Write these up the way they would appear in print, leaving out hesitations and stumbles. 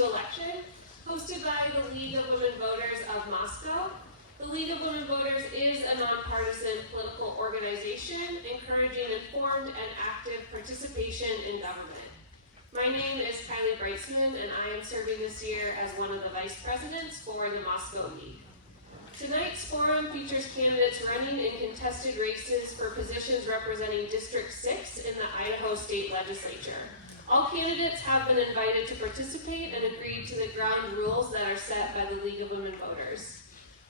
Election, hosted by the League of Women Voters of Moscow. The League of Women Voters is a nonpartisan political organization encouraging informed and active participation in government. My name is Kylie Brightsman, and I am serving this year as one of the vice presidents for the Moscow League. Tonight's forum features candidates running in contested races for positions representing District 6 in the Idaho State Legislature. All candidates have been invited to participate and agreed to the ground rules that are set by the League of Women Voters.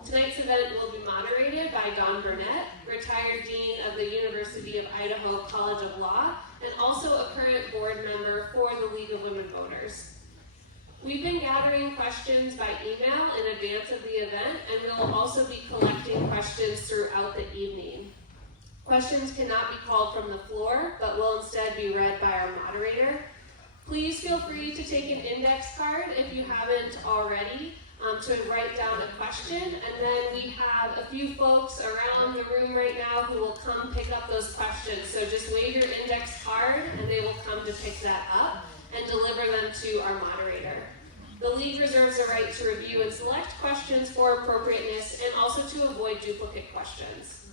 Tonight's event will be moderated by Burnett, retired Dean of the University of Idaho College of Law, and also a current board member for the League of Women Voters. We've been gathering questions by email in advance of the event, and we will also be collecting questions throughout the evening. Questions cannot be called from the floor, but will instead be read by our moderator. Please feel free to take an index card if you haven't already to write down a question, and then we have a few folks around the room right now who will come pick up those questions. So just wave your index card and they will come to pick that up and deliver them to our moderator. The League reserves the right to review and select questions for appropriateness and also to avoid duplicate questions.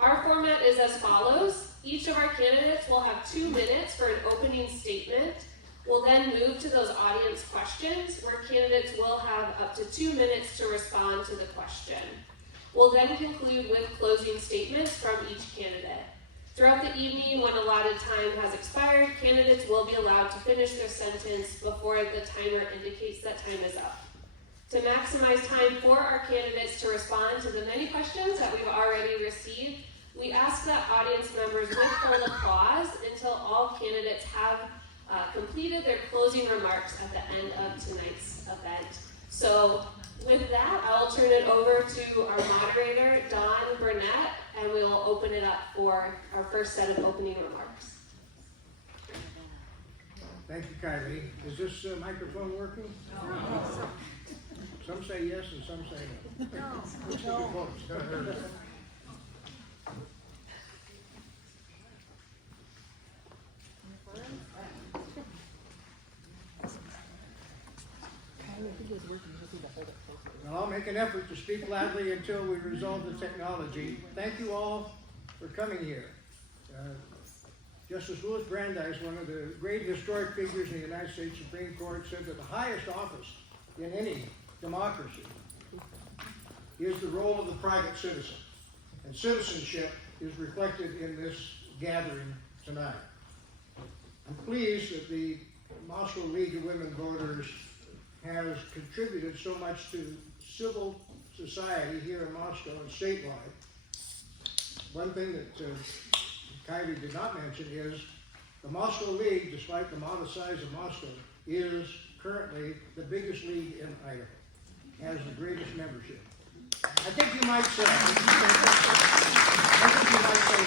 Our format is as follows. Each of our candidates will have 2 minutes for an opening statement. We'll then move to those audience questions where candidates will have up to 2 minutes to respond to the question. We'll then conclude with closing statements from each candidate. Throughout the evening, when allotted time has expired, candidates will be allowed to finish their sentence before the timer indicates that time is up. To maximize time for our candidates to respond to the many questions that we've already received, we ask that audience members withhold applause until all candidates have completed their closing remarks at the end of tonight's event. So with that, I'll turn it over to our moderator, Don Burnett, and we will open it up for our first set of opening remarks. Thank you, Kylie. Is this microphone working? No. Some say yes and some say no. Let's get your votes. Well, I'll make an effort to speak loudly until we resolve the technology. Thank you all for coming here. Justice Louis Brandeis, one of the great historic figures in the United States Supreme Court, said that the highest office in any democracy is the role of the private citizen. And citizenship is reflected in this gathering tonight. I'm pleased that the Moscow League of Women Voters has contributed so much to civil society here in Moscow and statewide. One thing that Kylie did not mention is the Moscow League, despite the modest size of Moscow, is currently the biggest league in Idaho, has the greatest membership. I think you might say that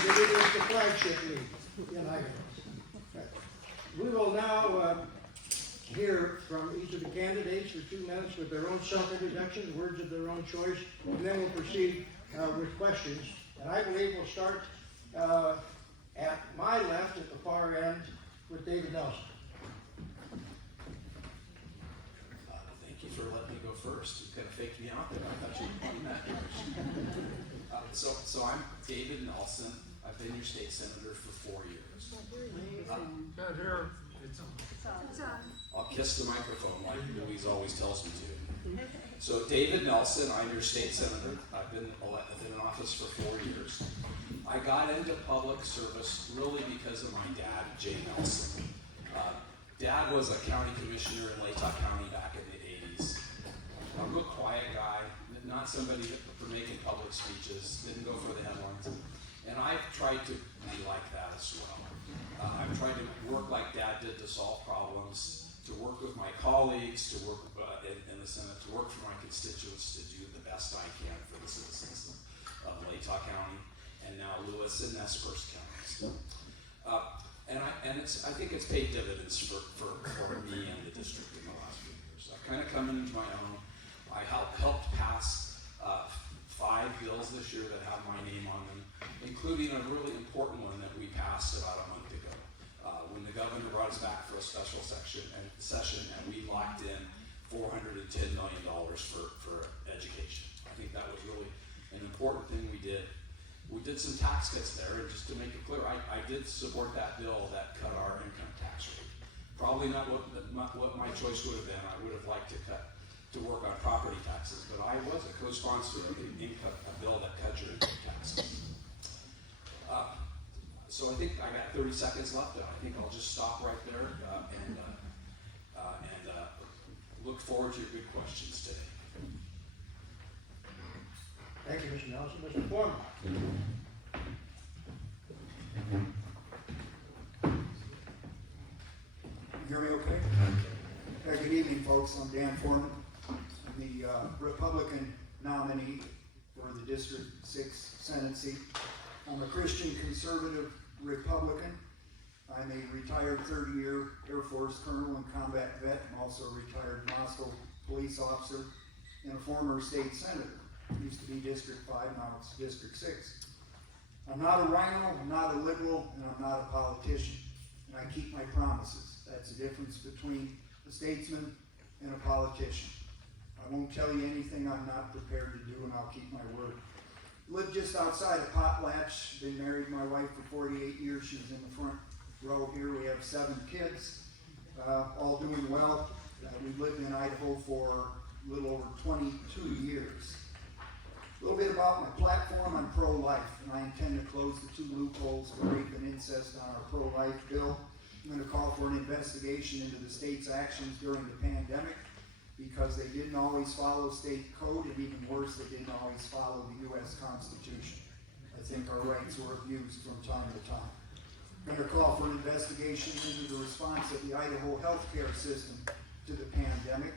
it is the flagship league in Idaho. We will now hear from each of the candidates for 2 minutes with their own self-introduction, words of their own choice, and then we'll proceed with questions. And I believe we'll start at my left at the far end with David Nelson. Thank you for letting me go first. You kind of faked me out there. I thought you'd be that first. So I'm David Nelson. I've been your state senator for 4 years. I'll kiss the microphone like Louise always tells me to. So David Nelson, I'm your state senator. I've been in office for 4 years. I got into public service really because of my dad, Jay Nelson. Dad was a county commissioner in Latah County back in the 80s. A real quiet guy, not somebody for making public speeches, didn't go for the headlines. And I've tried to be like that as well. I've tried to work like Dad did to solve problems, to work with my colleagues, to work in the Senate, to work for my constituents, to do the best I can for the citizens of Latah County, and now Lewis and Nez Perce counties. I think it's paid dividends for me and the district in the last few years. I've kind of come into my own. I helped pass 5 bills this year that have my name on them, including a really important one that we passed about a month ago. When the governor brought us back for a special session and we locked in $410 million for education. I think that was really an important thing we did. We did some tax cuts there, and just to make it clear, I did support that bill that cut our income tax rate. Probably not what my choice would have been. I would have liked to work on property taxes, but I was a co-sponsor of a bill that cut your income taxes. So I think I got 30 seconds left, and I think I'll just stop right there and look forward to your good questions today. Thank you, Mr. Nelson. Mr. Foreman. You hear me okay? Good evening, folks. I'm Dan Foreman. I'm the Republican nominee for the District 6 Senate seat. I'm a Christian conservative Republican. I'm a retired 30-year Air Force colonel and combat vet. I'm also a retired Moscow police officer and a former state senator. Used to be District 5, now it's District 6. I'm not a rhino, I'm not a liberal, and I'm not a politician. And I keep my promises. That's the difference between a statesman and a politician. I won't tell you anything I'm not prepared to do, and I'll keep my word. Live just outside of Potlatch. Been married to my wife for 48 years. She's in the front row here. We have 7 kids, all doing well. We've lived in Idaho for a little over 22 years. A little bit about my platform. I'm pro-life, and I intend to close the 2 loopholes for rape and incest on our pro-life bill. I'm going to call for an investigation into the state's actions during the pandemic, because they didn't always follow state code, and even worse, they didn't always follow the U.S. Constitution. I think our rights were abused from time to time. I'm going to call for an investigation into the response of the Idaho healthcare system to the pandemic.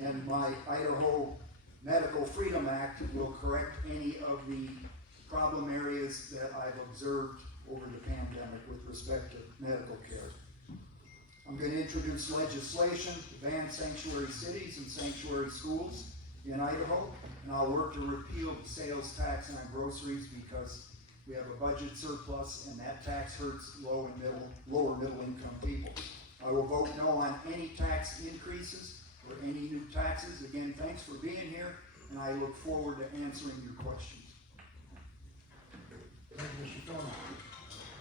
And my Idaho Medical Freedom Act will correct any of the problem areas that I've observed over the pandemic with respect to medical care. I'm going to introduce legislation to ban sanctuary cities and sanctuary schools in Idaho, and I'll work to repeal the sales tax on groceries because we have a budget surplus and that tax hurts lower middle income people. I will vote no on any tax increases or any new taxes. Again, thanks for being here, and I look forward to answering your questions. Thank you, Mr. Thorne.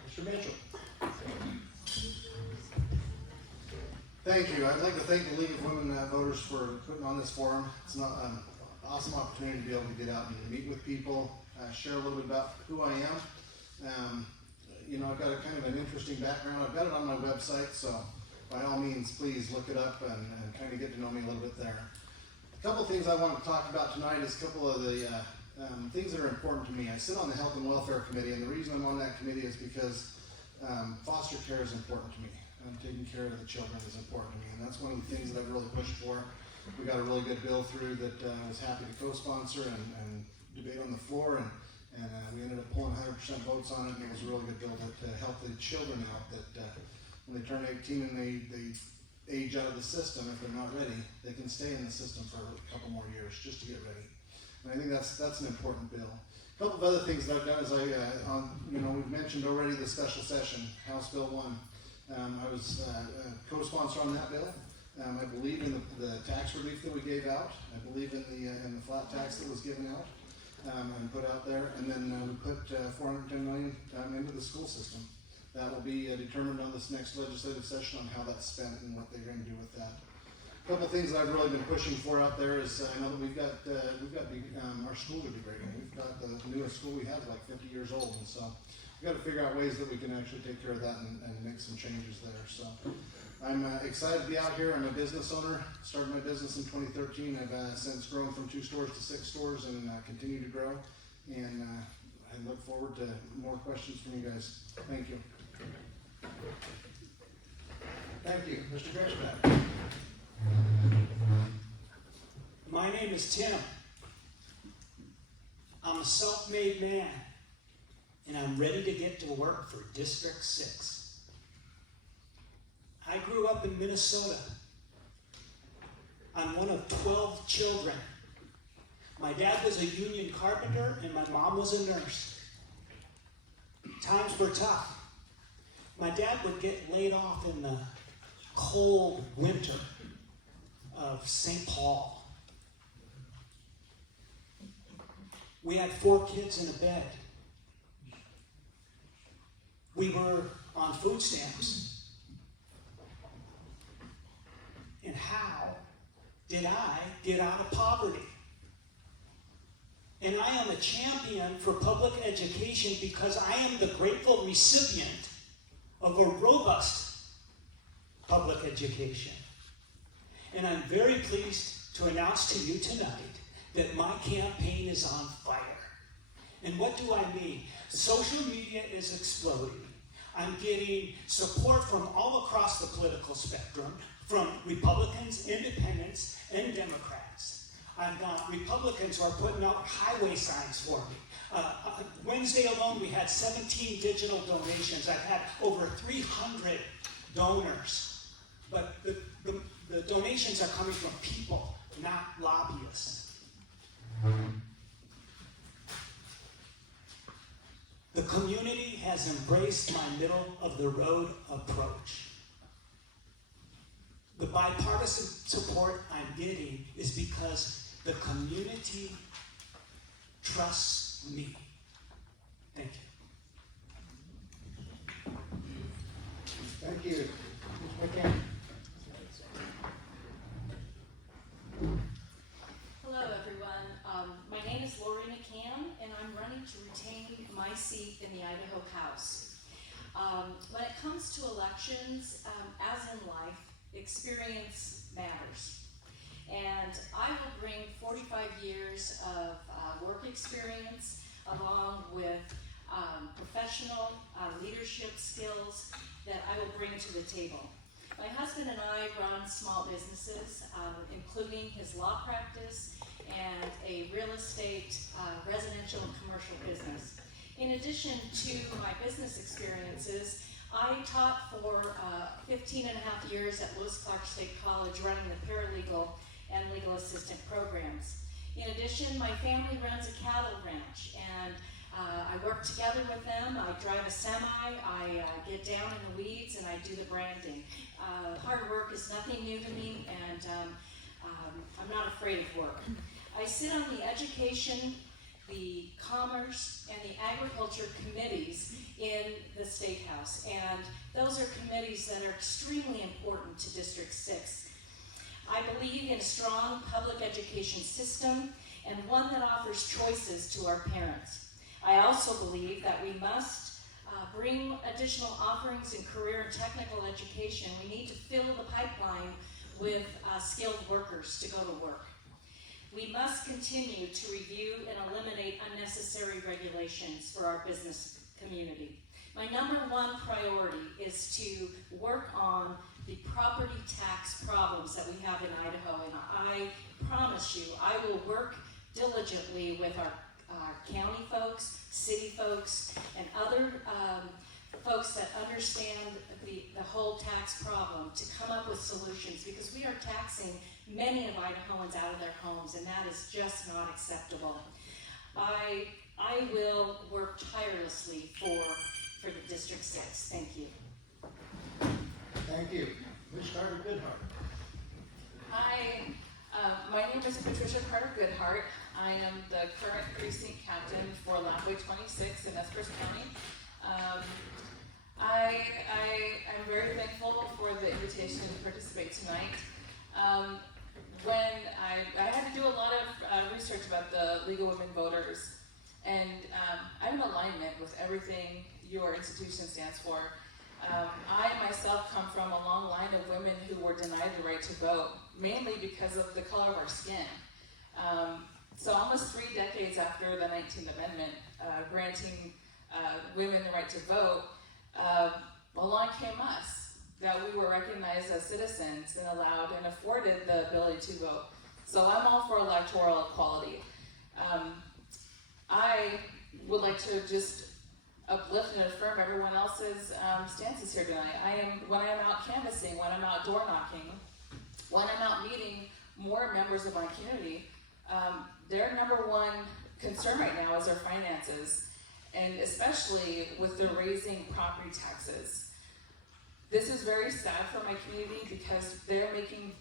Mr. Mitchell. Thank you. I'd like to thank the League of Women Voters for putting on this forum. It's an awesome opportunity to be able to get out and meet with people, share a little bit about who I am. I've got a kind of an interesting background. I've got it on my website, so by all means, please look it up and kind of get to know me a little bit there. A couple of things I want to talk about tonight is a couple of the things that are important to me. I sit on the Health and Welfare Committee, and the reason I'm on that committee is because foster care is important to me. Taking care of the children is important to me, and that's one of the things that I've really pushed for. We got a really good bill through that I was happy to co-sponsor and debate on the floor, and we ended up pulling 100% votes on it, and it was a really good bill to help the children out that when they turn 18 and they age out of the system, if they're not ready, they can stay in the system for a couple more years just to get ready. And I think that's an important bill. A couple of other things that I've done is we've mentioned already the special session, House Bill 1. I was a co-sponsor on that bill. I believe in the tax relief that we gave out. I believe in the flat tax that was given out and put out there. And then we put $410 million into the school system. That will be determined on this next legislative session on how that's spent and what they're going to do with that. A couple of things that I've really been pushing for out there is I know that we've got our school to be grading. We've got the newest school we have like 50 years old, and so we've got to figure out ways that we can actually take care of that and make some changes there. So I'm excited to be out here. I'm a business owner. Started my business in 2013. I've since grown from 2 stores to 6 stores and continue to grow. And I look forward to more questions from you guys. Thank you. Thank you. Mr. Burnett. My name is Tim. I'm a self-made man, and I'm ready to get to work for District 6. I grew up in Minnesota. I'm one of 12 children. My dad was a union carpenter, and my mom was a nurse. Times were tough. My dad would get laid off in the cold winter of St. Paul. We had 4 kids in a bed. We were on food stamps. And how did I get out of poverty? And I am a champion for public education because I am the grateful recipient of a robust public education. And I'm very pleased to announce to you tonight that my campaign is on fire. And what do I mean? Social media is exploding. I'm getting support from all across the political spectrum, from Republicans, Independents, and Democrats. I've got Republicans who are putting out highway signs for me. Wednesday alone, we had 17 digital donations. I've had over 300 donors. But the donations are coming from people, not lobbyists. The community has embraced my middle-of-the-road approach. The bipartisan support I'm getting is because the community trusts me. Thank you. Thank you. Ms. McCann. Hello, everyone. My name is Lori McCann, and I'm running to retain my seat in the Idaho House. When it comes to elections, as in life, experience matters. And I will bring 45 years of work experience along with professional leadership skills that I will bring to the table. My husband and I run small businesses, including his law practice and a real estate, residential and commercial business. In addition to my business experiences, I taught for 15 and a half years at Lewis Clark State College, running the paralegal and legal assistant programs. In addition, my family runs a cattle ranch, and I work together with them. I drive a semi, I get down in the weeds, and I do the branding. Hard work is nothing new to me, and I'm not afraid of work. I sit on the education, the commerce, and the agriculture committees in the State House, and those are committees that are extremely important to District 6. I believe in a strong public education system and one that offers choices to our parents. I also believe that we must bring additional offerings in career and technical education. We need to fill the pipeline with skilled workers to go to work. We must continue to review and eliminate unnecessary regulations for our business community. My number one priority is to work on the property tax problems that we have in Idaho, and I promise you, I will work diligently with our county folks, city folks, and other folks that understand the whole tax problem to come up with solutions, because we are taxing many of Idahoans out of their homes, and that is just not acceptable. I will work tirelessly for the District 6. Thank you. Thank you. Ms. Carter Goodhart. Hi, my name is Patricia Carter Goodhart. I am the current precinct captain for Lapway 26 in Esperance County. I'm very thankful for the invitation to participate tonight. When I had to do a lot of research about the League of Women Voters, and I'm in alignment with everything your institution stands for. I myself come from a long line of women who were denied the right to vote, mainly because of the color of our skin. So almost 3 decades after the 19th Amendment granting women the right to vote, along came us, that we were recognized as citizens and allowed and afforded the ability to vote. So I'm all for electoral equality. I would like to just uplift and affirm everyone else's stances here tonight. When I'm out canvassing, when I'm out door knocking, when I'm out meeting more members of my community, their number one concern right now is their finances, and especially with the raising property taxes. This is very sad for my community because they're making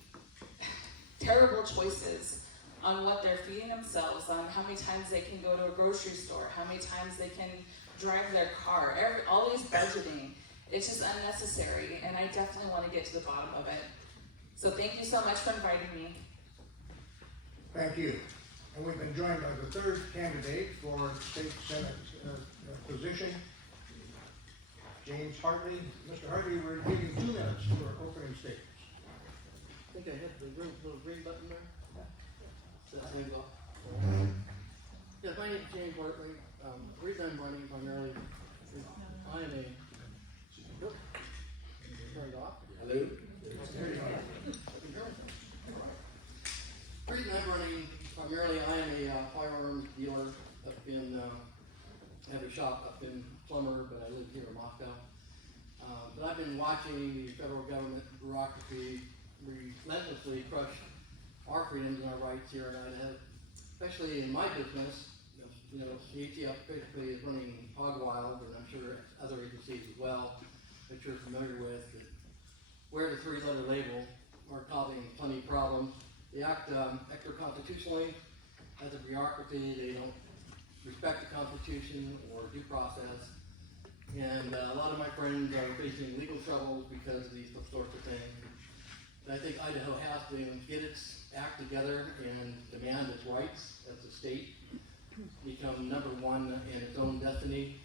terrible choices on what they're feeding themselves, on how many times they can go to a grocery store, how many times they can drive their car, always budgeting. It's just unnecessary, and I definitely want to get to the bottom of it. So thank you so much for inviting me. Thank you. And we've been joined by the third candidate for State Senate position, James Hartley. Mr. Hartley, we're giving 2 minutes for opening statements. I think I hit the little green button there. That's hands off. Yeah, my name is James Hartley. The reason I'm running primarily is I am a. Nope. Turned off. Hello. There you are. The reason I'm running primarily, I am a firearms dealer up in. I have a shop up in Plummer, but I live here in Moscow. But I've been watching the federal government bureaucracy relentlessly crush our freedoms and our rights here in Idaho, especially in my business. You know, the ATF basically is running hog wild, and I'm sure other agencies as well that you're familiar with, that wear the 3-letter label are causing plenty of problems. They act constitutionally as a bureaucracy. They don't respect the Constitution or due process. And a lot of my friends are facing legal troubles because of these sorts of things. And I think Idaho has to get its act together and demand its rights as a state, become number one in its own destiny,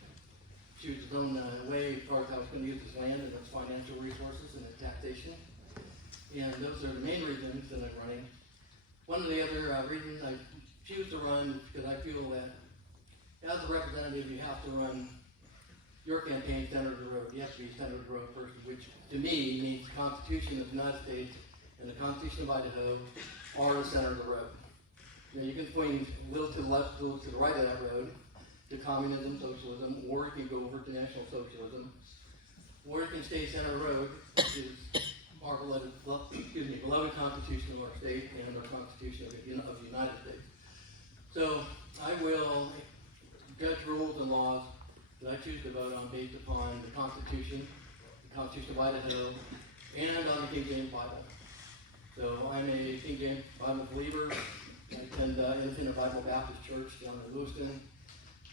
choose its own way as far as how it's going to use its land and its financial resources and its taxation. And those are the main reasons that I'm running. One of the other reasons I choose to run is because I feel that as a representative you have to run your campaign center of the road. You have to be a center of the road person, which to me means the Constitution of the United States and the Constitution of Idaho are the center of the road. You know, you can swing a little to the left, a little to the right of that road, to communism, socialism, or you can go over to national socialism, or you can stay center of the road, which is our beloved Constitution of our state and our Constitution of the United States. So I will judge rules and laws that I choose to vote on based upon the Constitution of Idaho, and on the King James Bible. So I'm a King James Bible believer. I attend Independent Bible Baptist Church down in Lewiston.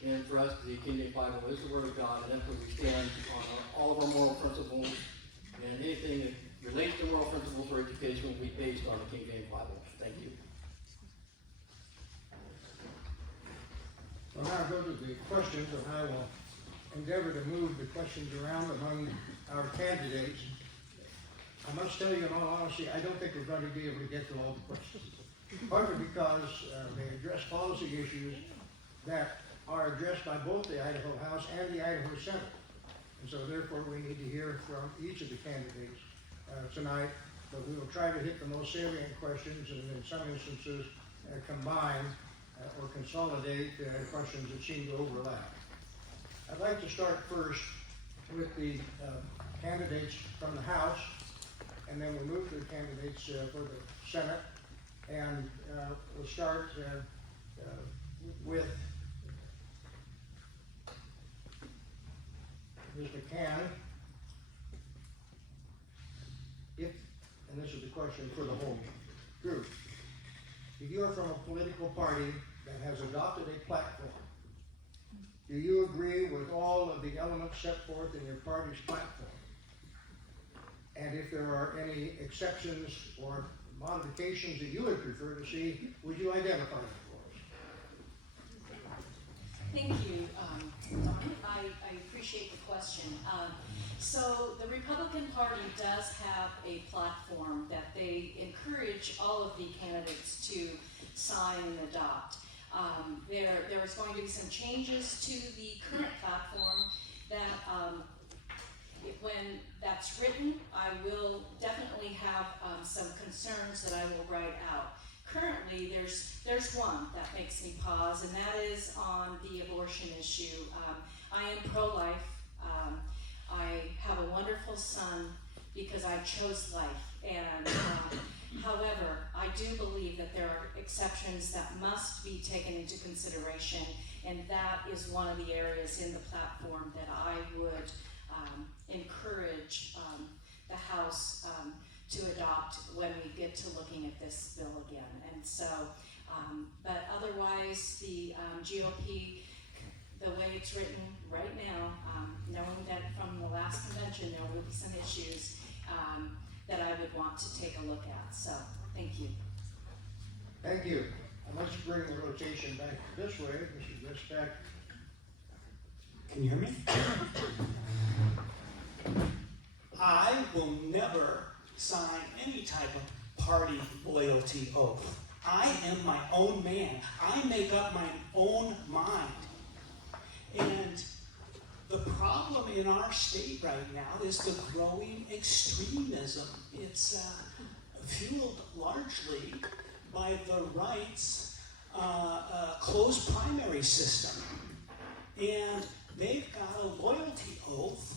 And for us, the King James Bible is the Word of God, and that's where we stand on all of our moral principles. And anything that relates to moral principles for education will be based on the King James Bible. Thank you. Well, now go to the questions, and I will endeavor to move the questions around among our candidates. I must tell you in all honesty, I don't think we're going to be able to get to all the questions. Partly because they address policy issues that are addressed by both the Idaho House and the Idaho Senate. And so therefore we need to hear from each of the candidates tonight, but we will try to hit the most salient questions and in some instances combine or consolidate questions that seem to overlap. I'd like to start first with the candidates from the House, and then we'll move to the candidates for the Senate, and we'll start with Ms. McCann. If, and this is the question for the whole group, if you are from a political party that has adopted a platform, do you agree with all of the elements set forth in your party's platform? And if there are any exceptions or modifications that you would prefer to see, would you identify them for us? Thank you, Don. I appreciate the question. So the Republican Party does have a platform that they encourage all of the candidates to sign and adopt. There is going to be some changes to the current platform that when that's written, I will definitely have some concerns that I will write out. Currently, there's one that makes me pause, and that is on the abortion issue. I am pro-life. I have a wonderful son because I chose life. And however, I do believe that there are exceptions that must be taken into consideration, and that is one of the areas in the platform that I would encourage the House to adopt when we get to looking at this bill again. And so, but otherwise, the GOP, the way it's written right now, knowing that from the last convention there will be some issues that I would want to take a look at. So, thank you. Thank you. Let's bring the rotation back this way. Mr. Grisbeck. Can you hear me? I will never sign any type of party loyalty oath. I am my own man. I make up my own mind. And the problem in our state right now is the growing extremism. It's fueled largely by the right's closed primary system. And they've got a loyalty oath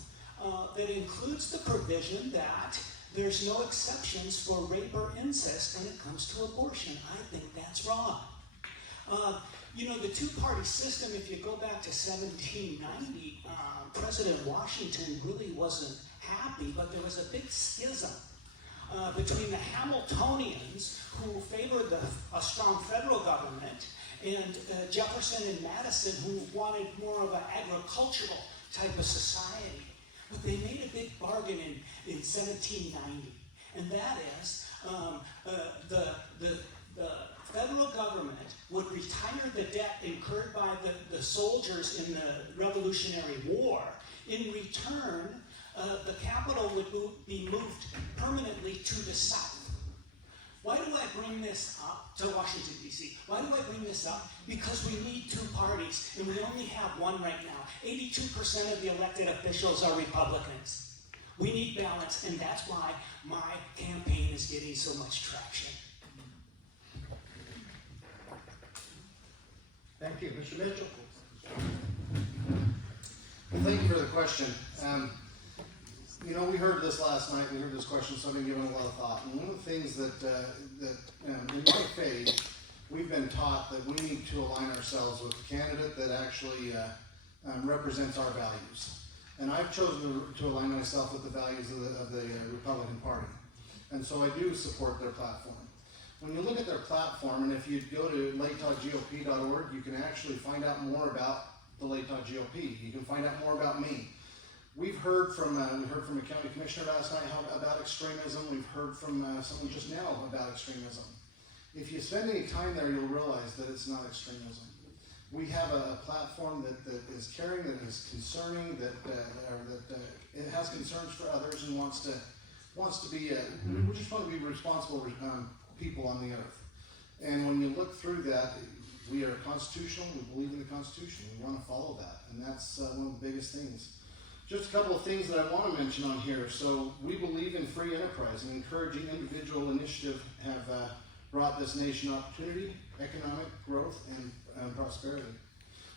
that includes the provision that there's no exceptions for rape or incest when it comes to abortion. I think that's wrong. You know, the two-party system, if you go back to 1790, President Washington really wasn't happy, but there was a big schism between the Hamiltonians, who favored a strong federal government, and Jefferson and Madison, who wanted more of an agricultural type of society. But they made a big bargain in 1790, and that is the federal government would retire the debt incurred by the soldiers in the Revolutionary War. In return, the capital would be moved permanently to the south. Why do I bring this up to Washington, D.C.? Why do I bring this up? Because we need two parties, and we only have one right now. 82% of the elected officials are Republicans. We need balance, and that's why my campaign is getting so much traction. Thank you. Mr. Mitchell? Well, thank you for the question. You know, we heard this last night, we heard this question, so I've been giving it a lot of thought. And one of the things that in my faith, we've been taught that we need to align ourselves with a candidate that actually represents our values. And I've chosen to align myself with the values of the Republican Party. And so I do support their platform. When you look at their platform, and if you go to latahgop.org, you can actually find out more about the Latah GOP. You can find out more about me. We've heard from a county commissioner last night about extremism. We've heard from someone just now about extremism. If you spend any time there, you'll realize that it's not extremism. We have a platform that is caring, that is concerning, that it has concerns for others and wants to be. We just want to be responsible people on the earth. And when you look through that, we are constitutional. We believe in the Constitution. We want to follow that, and that's one of the biggest things. Just a couple of things that I want to mention on here. So we believe in free enterprise, and encouraging individual initiative have brought this nation opportunity, economic growth, and prosperity.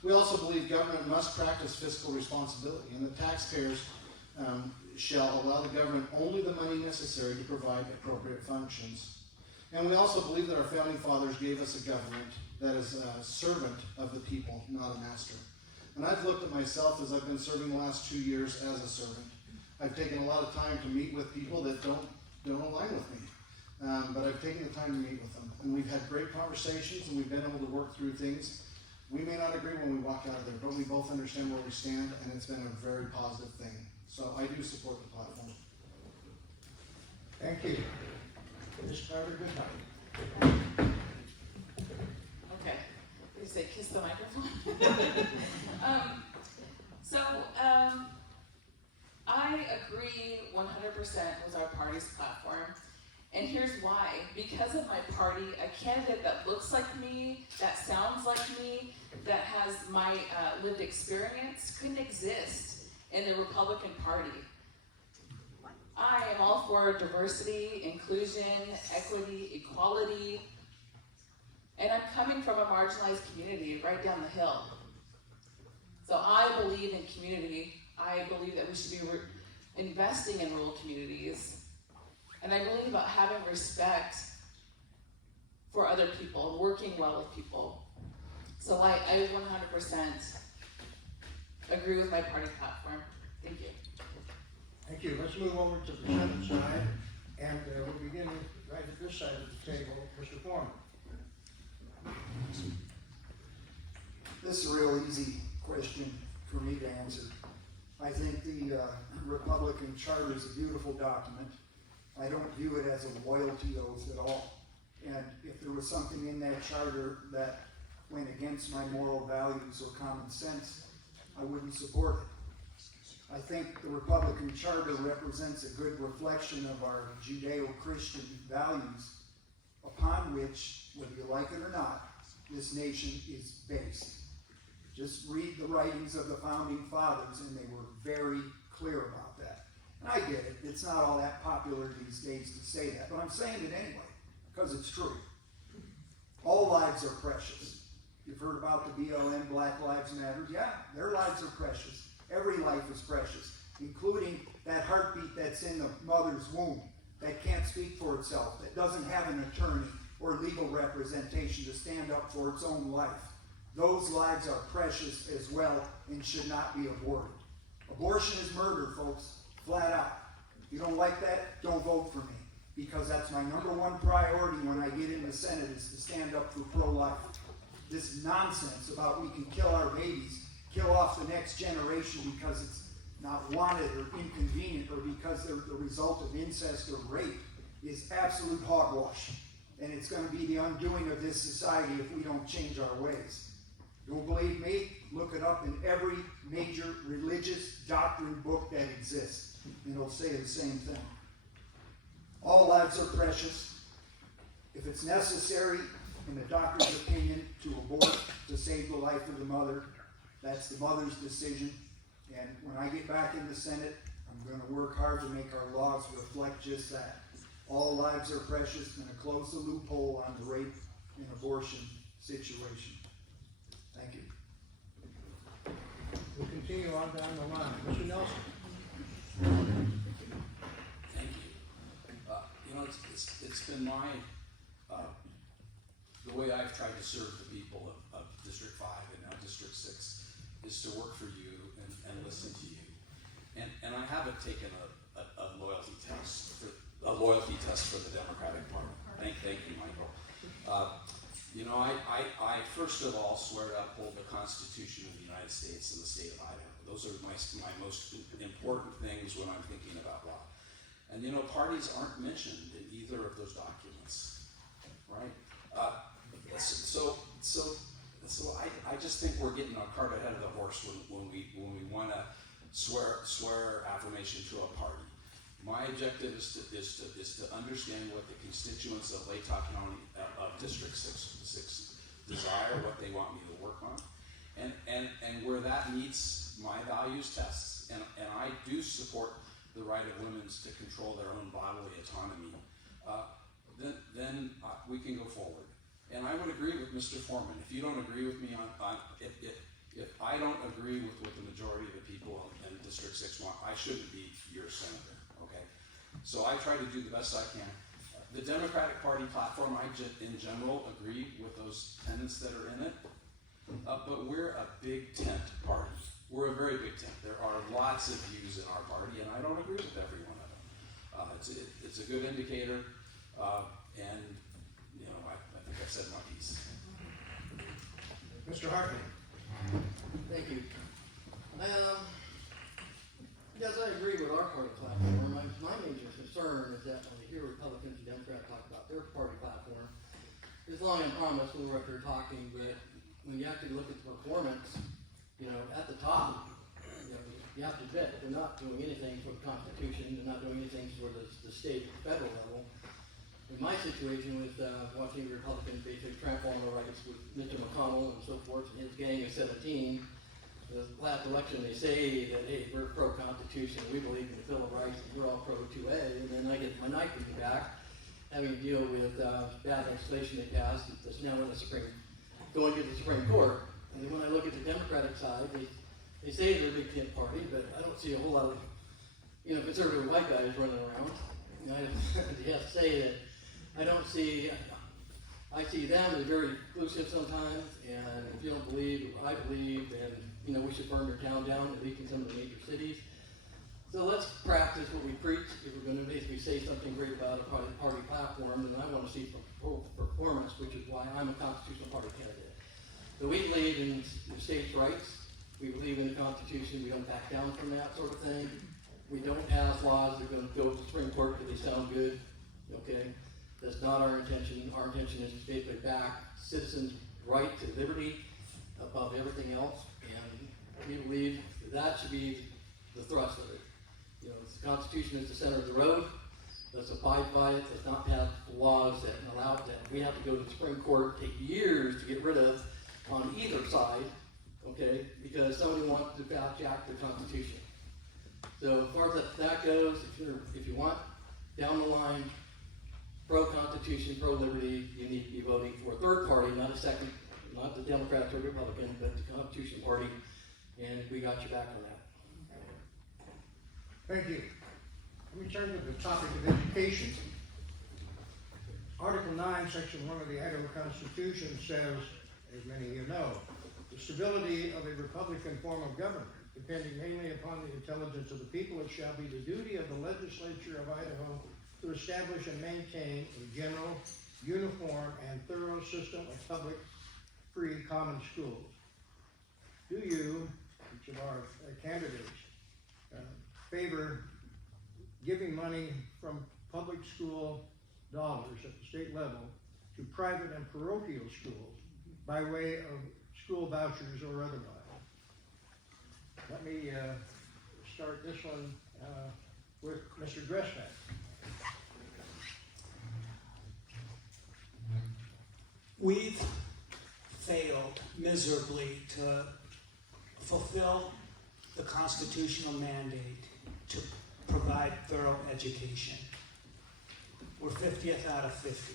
We also believe government must practice fiscal responsibility, and the taxpayers shall allow the government only the money necessary to provide appropriate functions. And we also believe that our founding fathers gave us a government that is a servant of the people, not a master. And I've looked at myself as I've been serving the last 2 years as a servant. I've taken a lot of time to meet with people that don't align with me. But I've taken the time to meet with them. And we've had great conversations, and we've been able to work through things. We may not agree when we walk out of there, but we both understand where we stand, and it's been a very positive thing. So I do support the platform. Thank you. Ms. Carter, good night. Okay, you say kiss the microphone. I agree 100% with our party's platform, and here's why. Because of my party, a candidate that looks like me, that sounds like me, that has my lived experience couldn't exist in the Republican Party. I am all for diversity, inclusion, equity, equality, and I'm coming from a marginalized community right down the hill. So I believe in community. I believe that we should be investing in rural communities. And I believe about having respect for other people and working well with people. So I 100% agree with my party platform. Thank you. Thank you. Let's move over to the Senate side, and we'll begin right at this side of the table. Mr. Foreman. This is a real easy question for me to answer. I think the Republican Charter is a beautiful document. I don't view it as a loyalty oath at all. And if there was something in that charter that went against my moral values or common sense, I wouldn't support it. I think the Republican Charter represents a good reflection of our Judeo-Christian values upon which, whether you like it or not, this nation is based. Just read the writings of the Founding Fathers, and they were very clear about that. And I get it. It's not all that popular these days to say that, but I'm saying it anyway, because it's true. All lives are precious. You've heard about the BLM, Black Lives Matter. Yeah, their lives are precious. Every life is precious, including that heartbeat that's in the mother's womb, that can't speak for itself, that doesn't have an attorney or legal representation to stand up for its own life. Those lives are precious as well and should not be aborted. Abortion is murder, folks, flat out. If you don't like that, don't vote for me, because that's my number one priority when I get in the Senate, is to stand up for pro-life. This nonsense about we can kill our babies, kill off the next generation because it's not wanted or inconvenient or because they're the result of incest or rape is absolute hogwash. And it's going to be the undoing of this society if we don't change our ways. Don't believe me? Look it up in every major religious doctrine book that exists, and it'll say the same thing. All lives are precious. If it's necessary, in the doctor's opinion, to abort to save the life of the mother, that's the mother's decision. And when I get back in the Senate, I'm going to work hard to make our laws reflect just that. All lives are precious, and to close the loophole on the rape and abortion situation. Thank you. We'll continue on down the line. Mr. Nelson. Thank you. It's been my, the way I've tried to serve the people of District 5 and now District 6 is to work for you and listen to you. And I haven't taken a loyalty test for the Democratic Party. Thank you, Michael. I first of all swear to uphold the Constitution of the United States and the state of Idaho. Those are my most important things when I'm thinking about law. And parties aren't mentioned in either of those documents, right? So I just think we're getting our cart ahead of the horse when we want to swear affirmation to a party. My objective is to understand what the constituents of Latah County, of District 6 desire, what they want me to work on, and where that meets my values tests. And I do support the right of women to control their own bodily autonomy. Then we can go forward. And I would agree with Mr. Foreman. If you don't agree with me if I don't agree with what the majority of the people in District 6 want, I shouldn't be your senator. Okay, so I try to do the best I can. The Democratic Party platform, in general agree with those tenets that are in it, but we're a big tent party. We're a very big tent. There are lots of views in our party, and I don't agree with every one of them. It's a good indicator, and I think I've said my piece. Mr. Hartley. Thank you. Yes, I agree with our party platform. My major concern is that when we hear Republicans and Democrats talk about their party platform, it's long and promise when we're up here talking, but when you actually look at the performance, at the top, you have to admit that they're not doing anything for the Constitution, they're not doing anything for the state and federal level. In my situation with watching the Republicans basically trample on the rights with Mr. McConnell and so forth, and his gang of 17, the last election they say that, hey, we're pro-Constitution, we believe in the Bill of Rights, and we're all pro-2A, and then I get my knife in the back, having to deal with bad legislation they passed that's now in the going to the Supreme Court. And then when I look at the Democratic side, they say they're a big tent party, but I don't see a whole lot of conservative white guys running around. I have to say that I see them as very inclusive sometimes, and if you don't believe what I believe, then we should burn their town down, at least in some of the major cities. So let's practice what we preach. If we're going to basically say something great about a party platform, then I want to see performance, which is why I'm a constitutional party candidate. So we believe in the states' rights. We believe in the Constitution. We don't back down from that sort of thing. We don't pass laws that are going to go to the Supreme Court because they sound good. Okay? That's not our intention. Our intention is to basically back citizens' right to liberty above everything else. And we believe that should be the thrust of it. The Constitution is the center of the road. Let's abide by it. Let's not pass laws that allow that we have to go to the Supreme Court, take years to get rid of on either side, okay, because somebody wants to jack the Constitution. So as far as that goes, if you want, down the line, pro-Constitution, pro-liberty, you need to be voting for a third party, not a second, not the Democrats or Republican, but the Constitution Party, and we got your back on that. Thank you. Let me turn to the topic of education. Article 9, Section 1 of the Idaho Constitution says, as many of you know, the stability of a republican form of government, depending mainly upon the intelligence of the people, it shall be the duty of the legislature of Idaho to establish and maintain a general, uniform, and thorough system of public, free, common schools. Do you, each of our candidates, favor giving money from public school dollars at the state level to private and parochial schools by way of school vouchers or otherwise? Let me start this one with Mr. Dressman. We've failed miserably to fulfill the constitutional mandate to provide thorough education. We're 50th out of 50.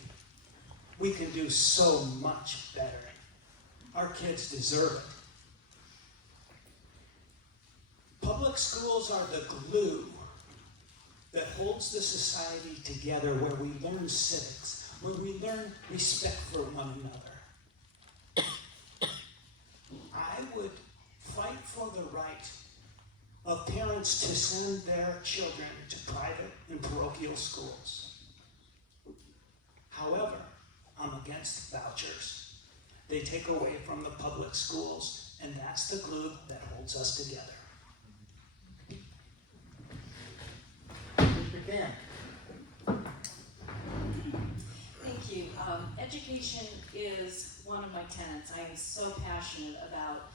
We can do so much better. Our kids deserve it. Public schools are the glue that holds the society together, where we learn civics, where we learn respect for one another. I would fight for the right of parents to send their children to private and parochial schools. However, I'm against vouchers. They take away from the public schools, and that's the glue that holds us together. Mr. Camp. Thank you. Education is one of my tenets. I am so passionate about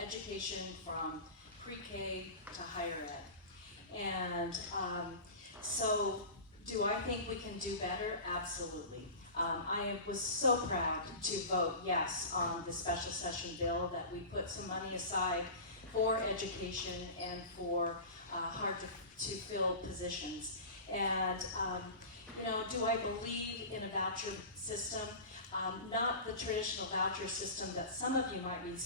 education from pre-K to higher ed. And so do I think we can do better? Absolutely. I was so proud to vote yes on the special session bill, that we put some money aside for education and for hard to fill positions. And do I believe in a voucher system? Not the traditional voucher system that some of you might be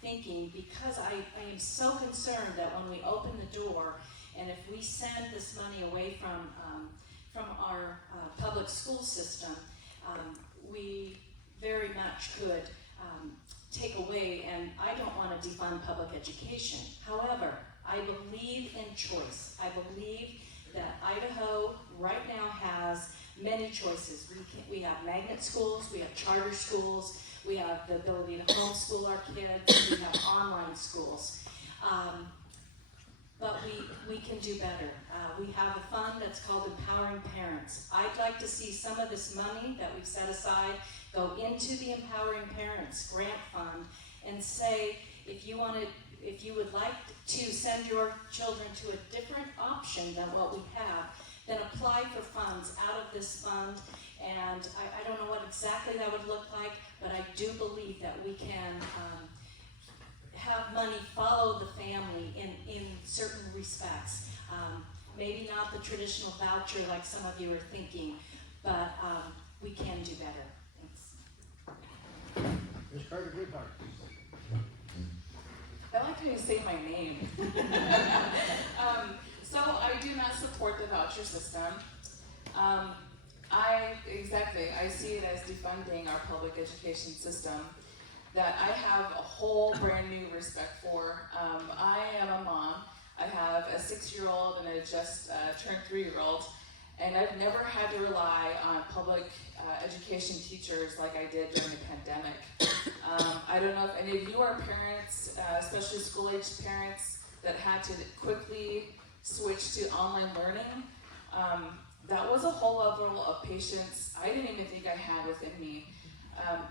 thinking, because I am so concerned that when we open the door, and if we send this money away from our public school system, we very much could take away, and I don't want to defund public education. However, I believe in choice. I believe that Idaho right now has many choices. We have magnet schools, we have charter schools, we have the ability to homeschool our kids, we have online schools. But we can do better. We have a fund that's called Empowering Parents. I'd like to see some of this money that we've set aside go into the Empowering Parents grant fund, and say, if you would like to send your children to a different option than what we have, then apply for funds out of this fund. And I don't know what exactly that would look like, but I do believe that we can have money follow the family in certain respects. Maybe not the traditional voucher like some of you are thinking, but we can do better. Thanks. Ms. Carter-Goodhart. I like how you say my name. So I do not support the voucher system. I see it as defunding our public education system that I have a whole brand new respect for. I am a mom. I have a 6-year-old and a just turned 3-year-old, and I've never had to rely on public education teachers like I did during the pandemic. I don't know if any of you are parents, especially school-aged parents, that had to quickly switch to online learning. That was a whole level of patience I didn't even think I had within me.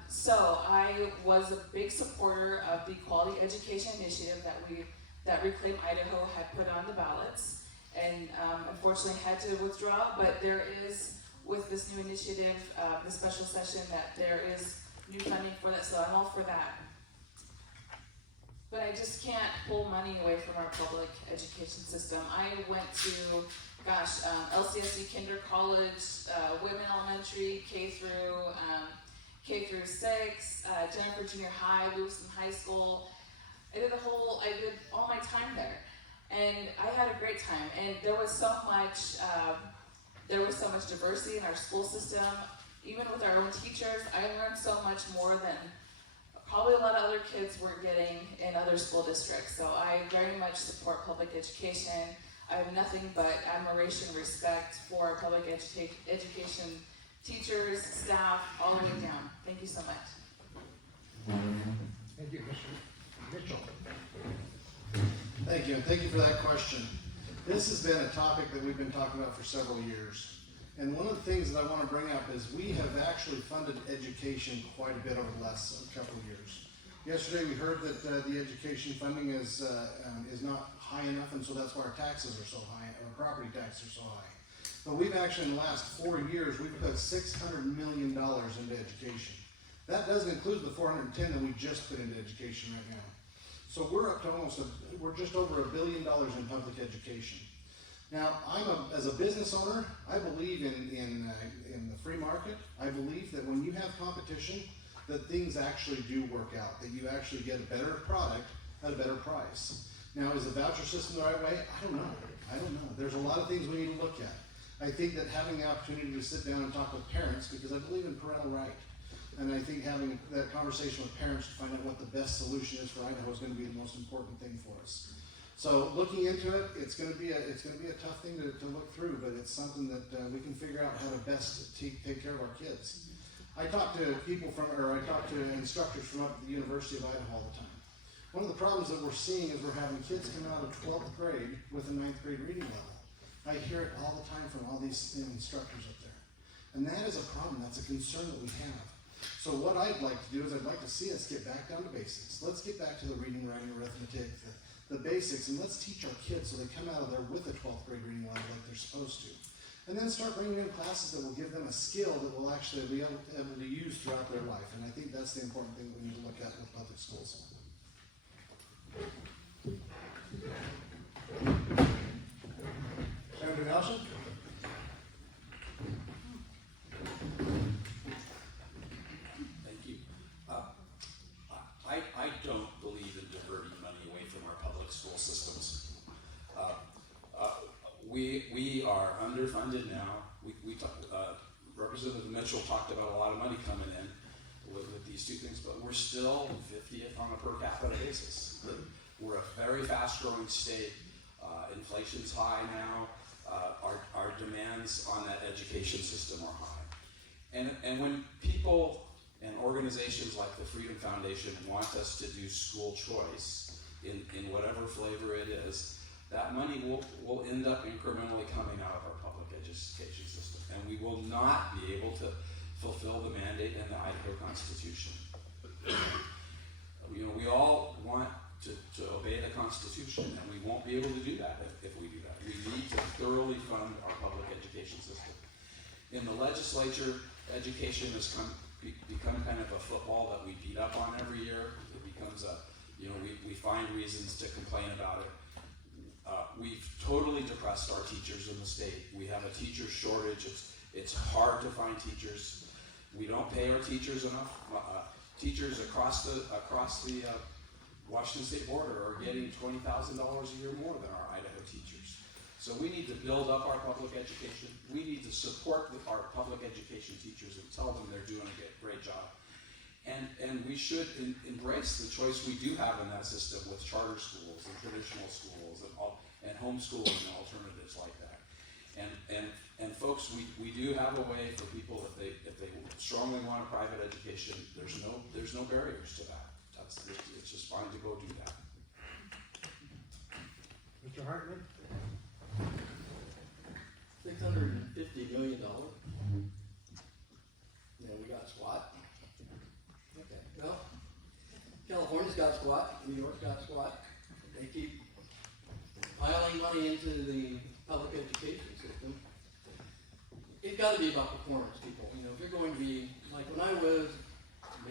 So I was a big supporter of the Quality Education Initiative that Reclaim Idaho had put on the ballots, and unfortunately had to withdraw, but there is, with this new initiative, the special session, that there is new funding for that, so I'm all for that. But I just can't pull money away from our public education system. I went to, LCSU Kinder College, Women Elementary, K through 6, Jennifer Junior High, Lewiston High School. I did all my time there, and I had a great time. And there was so much diversity in our school system. Even with our own teachers, I learned so much more than probably a lot of other kids were getting in other school districts. So I very much support public education. I have nothing but admiration and respect for our public education teachers, staff, all the way down. Thank you so much. Thank you, Mr. Mitchell. Thank you, and thank you for that question. This has been a topic that we've been talking about for several years. And one of the things that I want to bring up is we have actually funded education quite a bit over the last couple of years. Yesterday we heard that the education funding is not high enough, and so that's why our taxes are so high, our property taxes are so high. But we've actually, in the last 4 years, we've put $600 million into education. That doesn't include the 410 that we just put into education right now. So we're up to we're just over $1 billion in public education. Now, as a business owner, I believe in the free market. I believe that when you have competition, that things actually do work out, that you actually get a better product at a better price. Now, is the voucher system the right way? I don't know. There's a lot of things we need to look at. I think that having the opportunity to sit down and talk with parents, because I believe in parental right, and I think having that conversation with parents to find out what the best solution is for Idaho is going to be the most important thing for us. So looking into it, it's going to be a tough thing to look through, but it's something that we can figure out how to best take care of our kids. I talk to instructors from up at the University of Idaho all the time. One of the problems that we're seeing is we're having kids come out of 12th grade with a 9th grade reading level. I hear it all the time from all these instructors up there. And that is a problem, that's a concern that we have. So what I'd like to do is I'd like to see us get back down to basics. Let's get back to the reading, writing, arithmetic, the basics, and let's teach our kids so they come out of there with a 12th grade reading level like they're supposed to. And then start bringing in classes that will give them a skill that will actually be able to use throughout their life. And I think that's the important thing that we need to look at with public schools. Senator Nelson? Thank you. I don't believe in diverting money away from our public school systems. We are underfunded now. Representative Mitchell talked about a lot of money coming in with these two things, but we're still 50th on a per capita basis. We're a very fast-growing state. Inflation's high now. Our demands on that education system are high. And when people and organizations like the Freedom Foundation want us to do school choice in whatever flavor it is, that money will end up incrementally coming out of our public education system. And we will not be able to fulfill the mandate in the Idaho Constitution. We all want to obey the Constitution, and we won't be able to do that if we do that. We need to thoroughly fund our public education system. In the legislature, education has become kind of a football that we beat up on every year. It becomes we find reasons to complain about it. We've totally depressed our teachers in the state. We have a teacher shortage. It's hard to find teachers. We don't pay our teachers enough. Teachers across the Washington State border are getting $20,000 a year more than our Idaho teachers. So we need to build up our public education. We need to support our public education teachers and tell them they're doing a great job. And we should embrace the choice we do have in that system with charter schools and traditional schools and homeschooling and alternatives like that. And folks, we do have a way for people if they strongly want a private education. There's no barriers to that. It's just fine to go do that. Mr. Hartman? $650 million. We got squat. Okay. Well, California's got squat. New York's got squat. They keep piling money into the public education system. It's got to be about performance, people. If you're going to be like when I was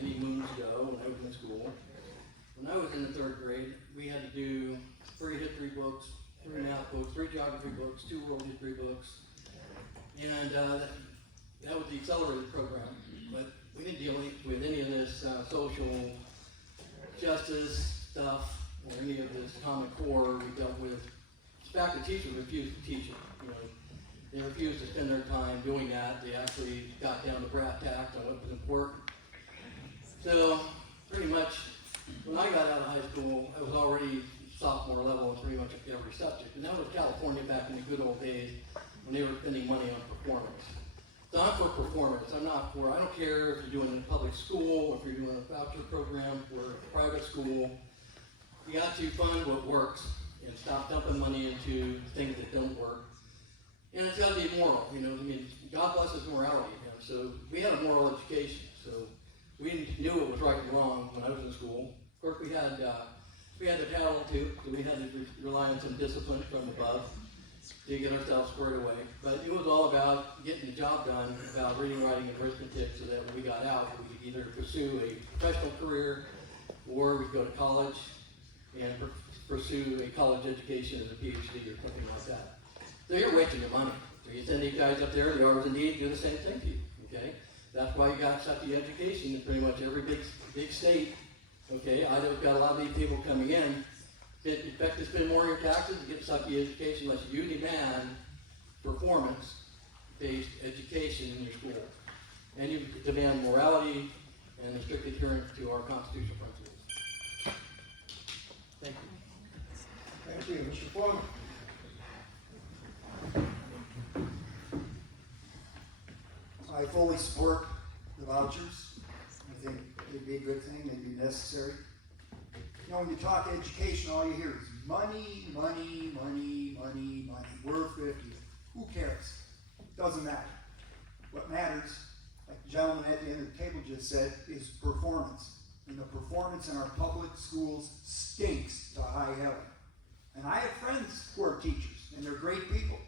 many moons ago, when I was in school. When I was in the 3rd grade, we had to do 3 history books, 3 math books, 3 geography books, 2 world history books, and that was the accelerated program. But we didn't deal with any of this social justice stuff or any of this Common Core. We dealt with. In fact, the teachers refused to teach it. They refused to spend their time doing that. They actually got down to brass tacks on what was important. So, pretty much, when I got out of high school, I was already sophomore level in pretty much every subject. And that was California back in the good old days when they were spending money on performance. So I'm for performance. I don't care if you're doing it in public school, if you're doing a voucher program or a private school. You got to fund what works and stop dumping money into things that don't work. And it's got to be moral, God bless us morality. So we had a moral education. So we knew what was right and wrong when I was in school. Of course, we had the talent too, so we had to rely on some discipline from above. to get ourselves squared away. But it was all about getting the job done, about reading, writing, and arithmetic, so that when we got out, we could either pursue a professional career, or we could go to college and pursue a college education as a PhD or something like that. So you're wasting your money. So you send these guys up there, the Armies in Need do the same thing to you, okay? That's why you got such an education in pretty much every big state, okay? Idaho's got a lot of these people coming in. Expect to spend more on your taxes to get such an education unless you demand performance-based education in your school. And you demand morality and a strict adherence to our constitutional principles. Thank you. Thank you, Mr. Foreman. I fully support the vouchers. I think it'd be a good thing, it'd be necessary. You know, when you talk education, all you hear is money, money, money, money, money. We're 50. Who cares? Doesn't matter. What matters, like the gentleman at the end of the table just said, is performance. And the performance in our public schools stinks to high heaven. And I have friends who are teachers, and they're great people.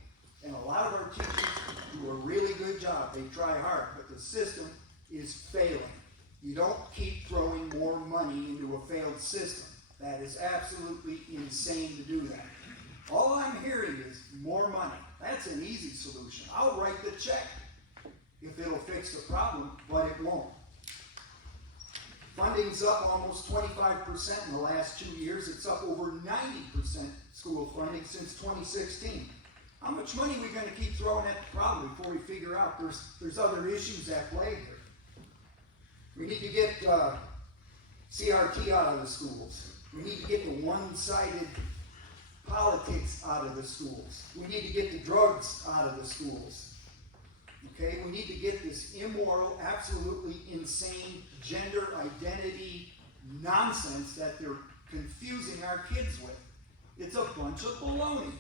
And a lot of our teachers do a really good job. They try hard, but the system is failing. You don't keep throwing more money into a failed system. That is absolutely insane to do that. All I'm hearing is more money. That's an easy solution. I'll write the check if it'll fix the problem, but it won't. Funding's up almost 25% in the last 2 years. It's up over 90% school funding since 2016. How much money are we going to keep throwing at the problem before we figure out there's other issues at play here? We need to get CRT out of the schools. We need to get the one-sided politics out of the schools. We need to get the drugs out of the schools. Okay, we need to get this immoral, absolutely insane gender identity nonsense that they're confusing our kids with. It's a bunch of baloney.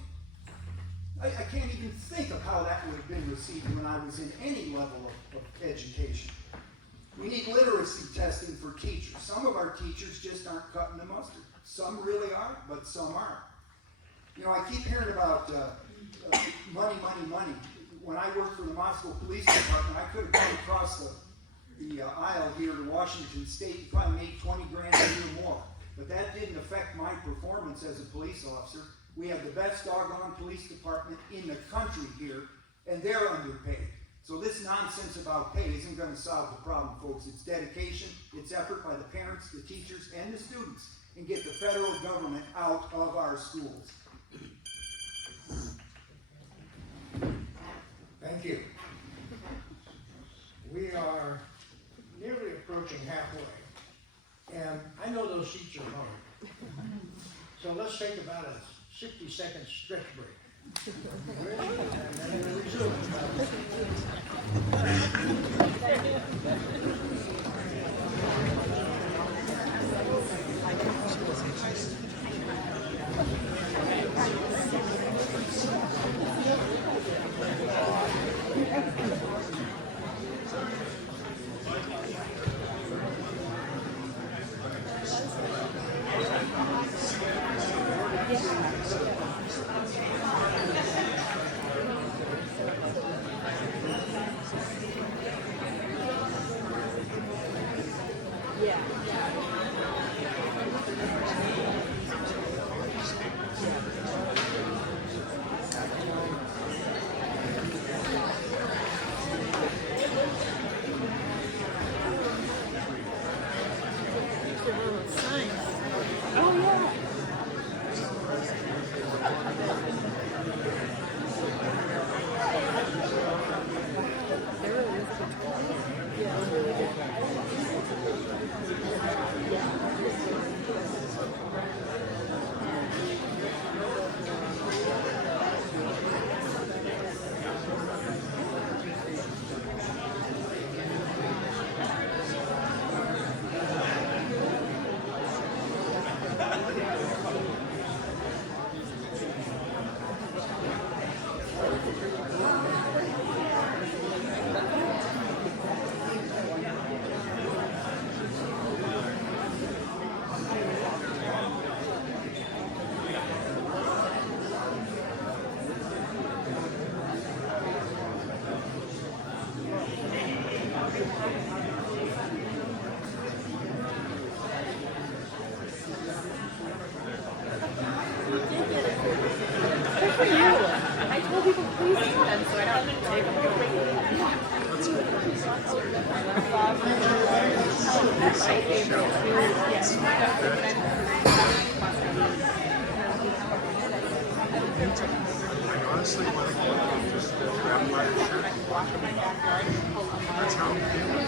I can't even think of how that would have been received when I was in any level of education. We need literacy testing for teachers. Some of our teachers just aren't cutting the mustard. Some really are, but some aren't. You know, I keep hearing about money, money, money. When I worked for the Moscow Police Department, I could have gone across the aisle here to Washington State and probably made 20 grand a year more. But that didn't affect my performance as a police officer. We have the best doggone police department in the country here, and they're underpaid. So this nonsense about pay isn't going to solve the problem, folks. It's dedication, it's effort by the parents, the teachers, and the students, and get the federal government out of our schools. Thank you. We are nearly approaching halfway, and I know those seats are hard. So let's take about a 60-second stretch break. Ready? And then we'll resume. people please see them so I don't take them away. That's my favorite food. Yes. I honestly want to go and just grab my shirt and watch them. That's how I'm feeling.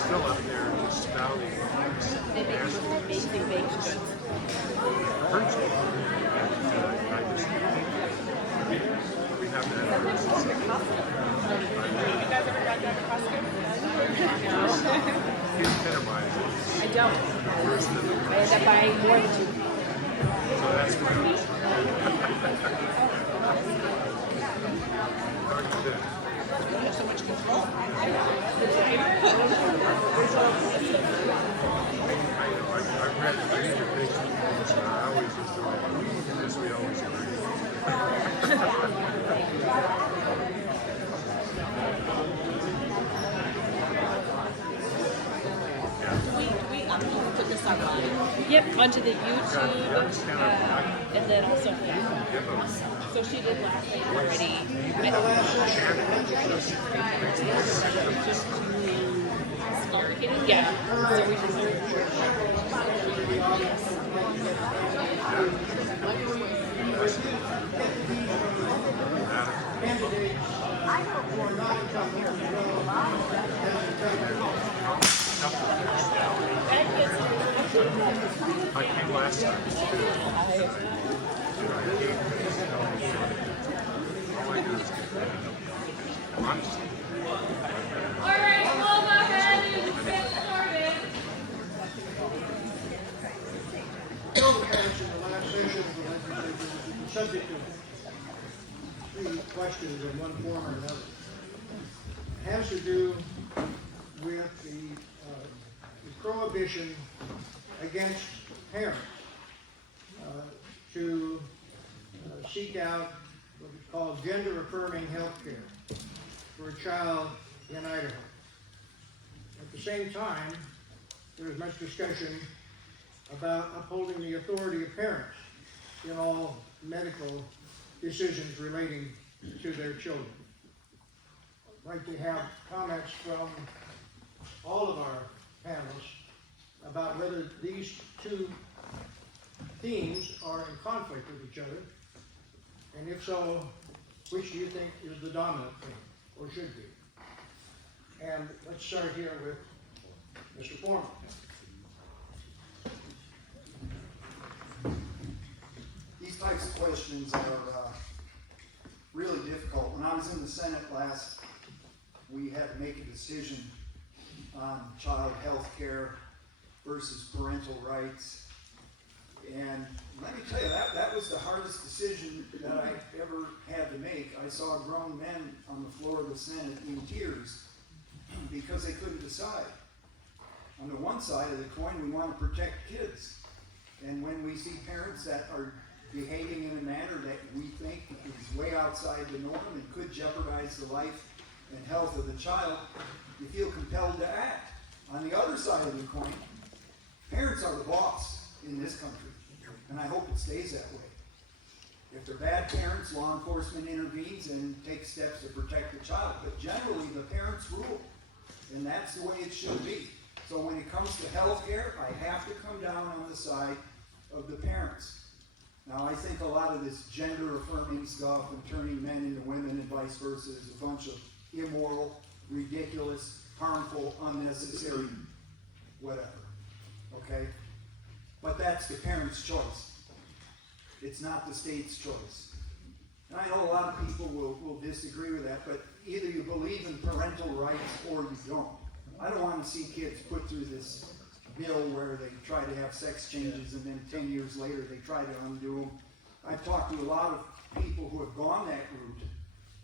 Still up there, just spouting. They make amazing baked goods. It hurts me. And I just, we have that. You guys ever got down to Costco? You epitomize it. I don't. I end up buying more than two. So that's my You have so much control. I've read your pictures, and I always just thought, yes, we always We put this online. Yep, onto the YouTube, and then also, yeah. So she did last night already. Yeah, so we just Candidates who are not incumbents will I came last time. All I do is get honestly. Alright, we'll go ahead and get started. Bill parents in the last session of the legislature was the subject of 3 questions in one form or another. It has to do with the prohibition against parents to seek out what is called gender-affirming health care for a child in Idaho. At the same time, there is much discussion about upholding the authority of parents in all medical decisions relating to their children. I'd like to have comments from all of our panelists about whether these 2 themes are in conflict with each other, and if so, which do you think is the dominant theme, or should be? And let's start here with Mr. Foreman. These types of questions are really difficult. When I was in the Senate last, we had to make a decision on child health care versus parental rights. And let me tell you, that was the hardest decision that I ever had to make. I saw grown men on the floor of the Senate in tears because they couldn't decide. On the one side of the coin, we want to protect kids. And when we see parents that are behaving in a manner that we think is way outside the norm and could jeopardize the life and health of the child, you feel compelled to act. On the other side of the coin, parents are the boss in this country, and I hope it stays that way. If they're bad parents, law enforcement intervenes and takes steps to protect the child, but generally the parents rule, and that's the way it should be. So when it comes to health care, I have to come down on the side of the parents. Now, I think a lot of this gender-affirming stuff and turning men into women and vice versa is a bunch of immoral, ridiculous, harmful, unnecessary, whatever. Okay? But that's the parent's choice. It's not the state's choice. And I know a lot of people will disagree with that, but either you believe in parental rights or you don't. I don't want to see kids put through this bill where they try to have sex changes and then 10 years later they try to undo them. I've talked to a lot of people who have gone that route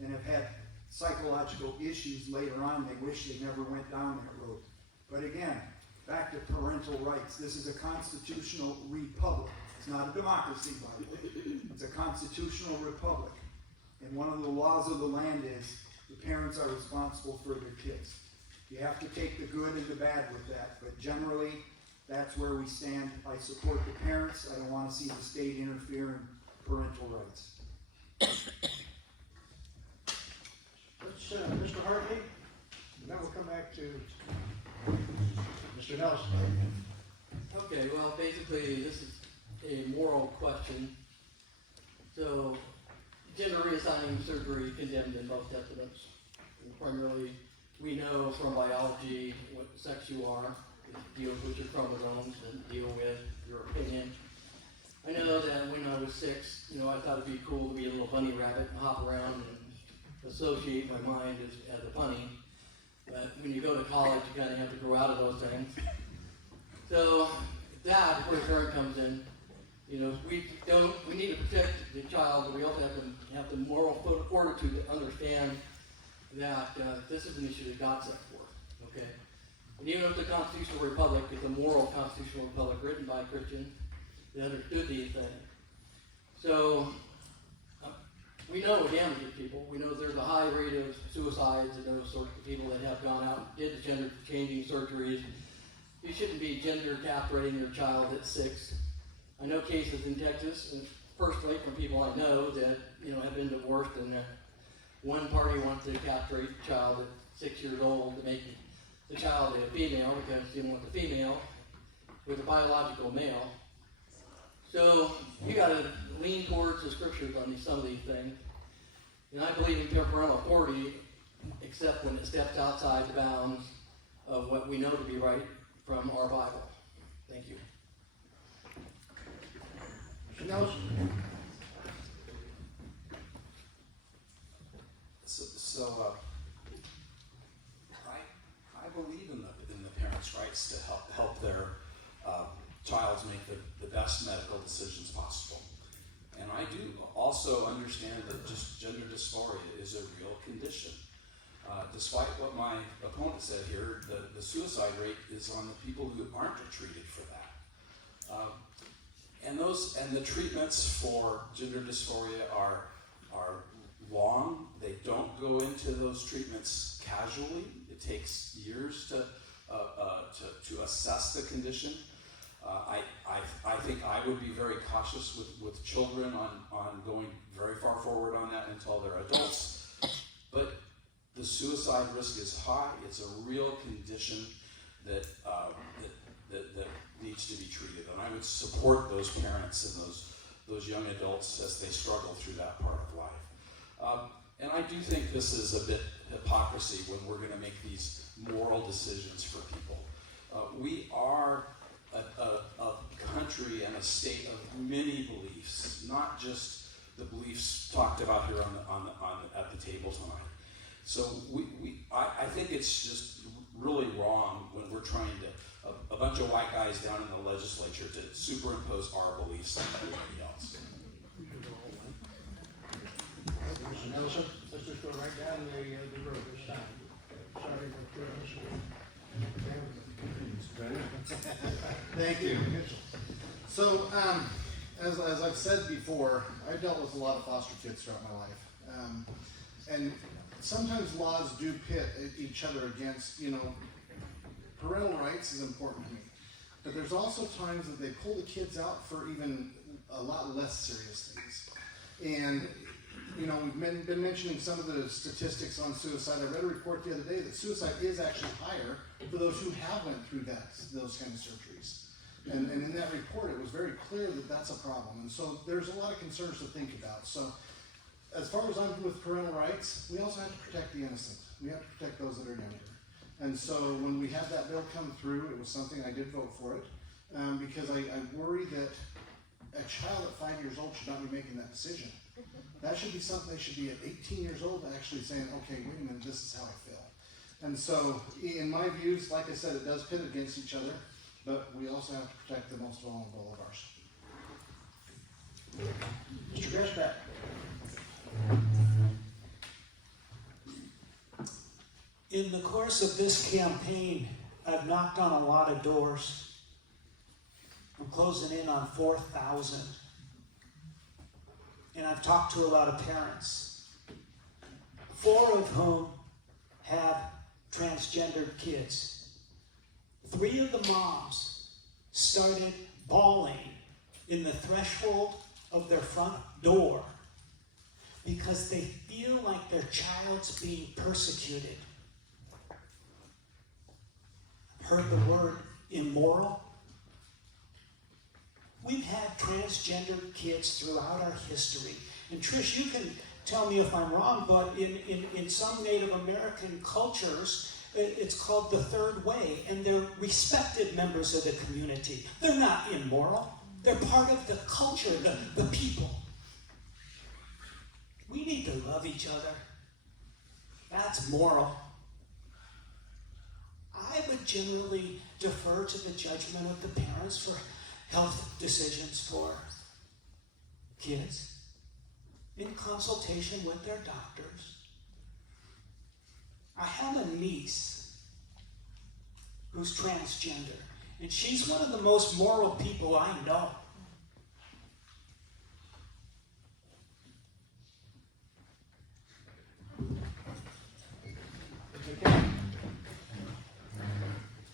and have had psychological issues later on. They wish they never went down that road. But again, back to parental rights. This is a constitutional republic. It's not a democracy, by the way. It's a constitutional republic. And one of the laws of the land is the parents are responsible for their kids. You have to take the good and the bad with that, but generally, that's where we stand. I support the parents. I don't want to see the state interfere in parental rights. Let's, Mr. Hartley, and then we'll come back to Mr. Nelson. Okay, well, basically, this is a moral question. So, gender reassigning surgery condemned in most estimates. And primarily, we know from biology what sex you are. It deals with your chromosomes and deal with your opinion. I know that when I was 6, I thought it'd be cool to be a little bunny rabbit and hop around and associate my mind as a bunny. But when you go to college, you kind of have to grow out of those things. So that is where parent comes in. We need to protect the child, but we also have the moral fortitude to understand that this is an issue that God set forth. Okay, and even if the constitutional republic is a moral constitutional republic written by Christians that understood these things, so we know it damages people. We know there's a high rate of suicides and those sorts of people that have gone out and did the gender-changing surgeries. You shouldn't be gender castrating your child at 6. I know cases in Texas, and personally from people I know that have been divorced, and one party wants to castrate the child at 6 years old to make the child a female because they want the female with a biological male. So you got to lean towards the scriptures on some of these things. And I believe in parental authority, except when it steps outside the bounds of what we know to be right from our Bible. Thank you. Mr. Nelson? I believe in the parents' rights to help their child make the best medical decisions possible. And I do also understand that just gender dysphoria is a real condition. Despite what my opponent said here, the suicide rate is on the people who aren't treated for that. And the treatments for gender dysphoria are long. They don't go into those treatments casually. It takes years to assess the condition. I think I would be very cautious with children on going very far forward on that until they're adults. But the suicide risk is high. It's a real condition that needs to be treated. And I would support those parents and those young adults as they struggle through that part of life. And I do think this is a bit hypocrisy when we're going to make these moral decisions for people. We are a country and a state of many beliefs, not just the beliefs talked about here at the table tonight. So I think it's just really wrong when we're trying to, a bunch of white guys down in the legislature, to superimpose our beliefs on everybody else. Mr. Nelson, let's just go right down the road this time. Sorry for Thank you. So, as I've said before, I've dealt with a lot of foster kids throughout my life. And sometimes laws do pit each other against, parental rights is important to me. But there's also times that they pull the kids out for even a lot less serious things. And, we've been mentioning some of the statistics on suicide. I read a report the other day that suicide is actually higher for those who have went through those kind of surgeries. And in that report, it was very clear that that's a problem. And so there's a lot of concerns to think about. So as far as I'm with parental rights, we also have to protect the innocent. We have to protect those that are younger. And so when we had that bill come through, it was something I did vote for it, because I worry that a child at 5 years old should not be making that decision. That should be something they should be at 18 years old actually saying, okay, wait a minute, this is how I feel. And so in my views, like I said, it does pit against each other, but we also have to protect the most vulnerable of ours. Mr. Gresbeck. In the course of this campaign, I've knocked on a lot of doors. I'm closing in on 4,000. And I've talked to a lot of parents, 4 of whom have transgendered kids. 3 of the moms started bawling in the threshold of their front door because they feel like their child's being persecuted. I've heard the word immoral. We've had transgendered kids throughout our history. And Trish, you can tell me if I'm wrong, but in some Native American cultures, it's called the third way, and they're respected members of the community. They're not immoral. They're part of the culture, the people. We need to love each other. That's moral. I would generally defer to the judgment of the parents for health decisions for kids in consultation with their doctors. I have a niece who's transgender, and she's one of the most moral people I know.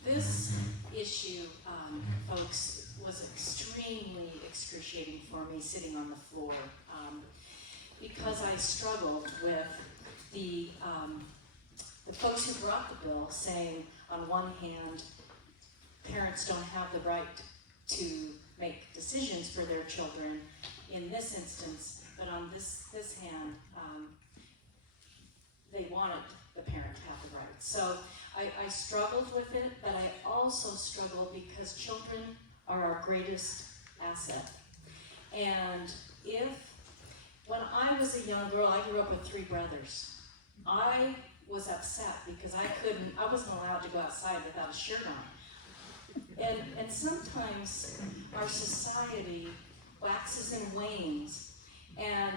This issue, folks, was extremely excruciating for me sitting on the floor because I struggled with the folks who brought the bill saying, on one hand, parents don't have the right to make decisions for their children in this instance, but on this hand, they wanted the parent to have the right. So I struggled with it, but I also struggled because children are our greatest asset. And when I was a young girl, I grew up with 3 brothers. I was upset because I wasn't allowed to go outside without a shirt on. And sometimes our society waxes and wanes, and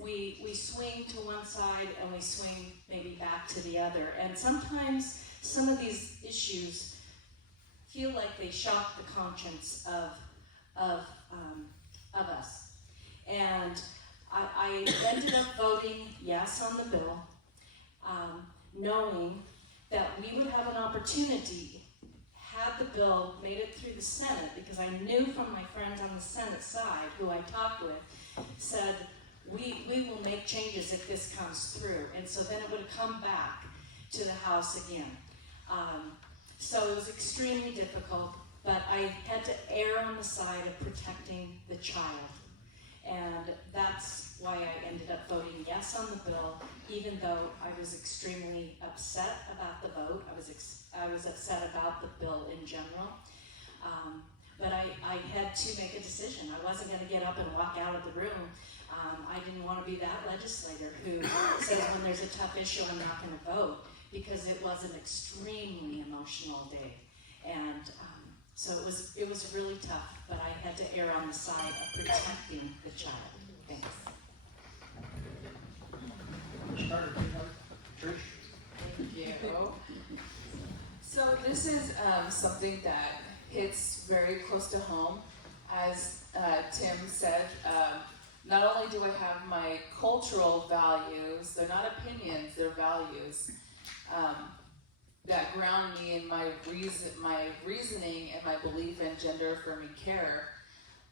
we swing to one side and we swing maybe back to the other. And sometimes some of these issues feel like they shock the conscience of us. And I ended up voting yes on the bill, knowing that we would have an opportunity had the bill made it through the Senate, because I knew from my friends on the Senate side who I talked with said, we will make changes if this comes through. And so then it would have come back to the House again. So it was extremely difficult, but I had to err on the side of protecting the child. And that's why I ended up voting yes on the bill, even though I was extremely upset about the vote. I was upset about the bill in general. But I had to make a decision. I wasn't going to get up and walk out of the room. I didn't want to be that legislator who says when there's a tough issue, I'm not going to vote, because it was an extremely emotional day. And so it was really tough, but I had to err on the side of protecting the child. Thanks. Trish? Thank you. So this is something that hits very close to home. As Tim said, not only do I have my cultural values, they're not opinions, they're values, that ground me in my reasoning and my belief in gender-affirming care.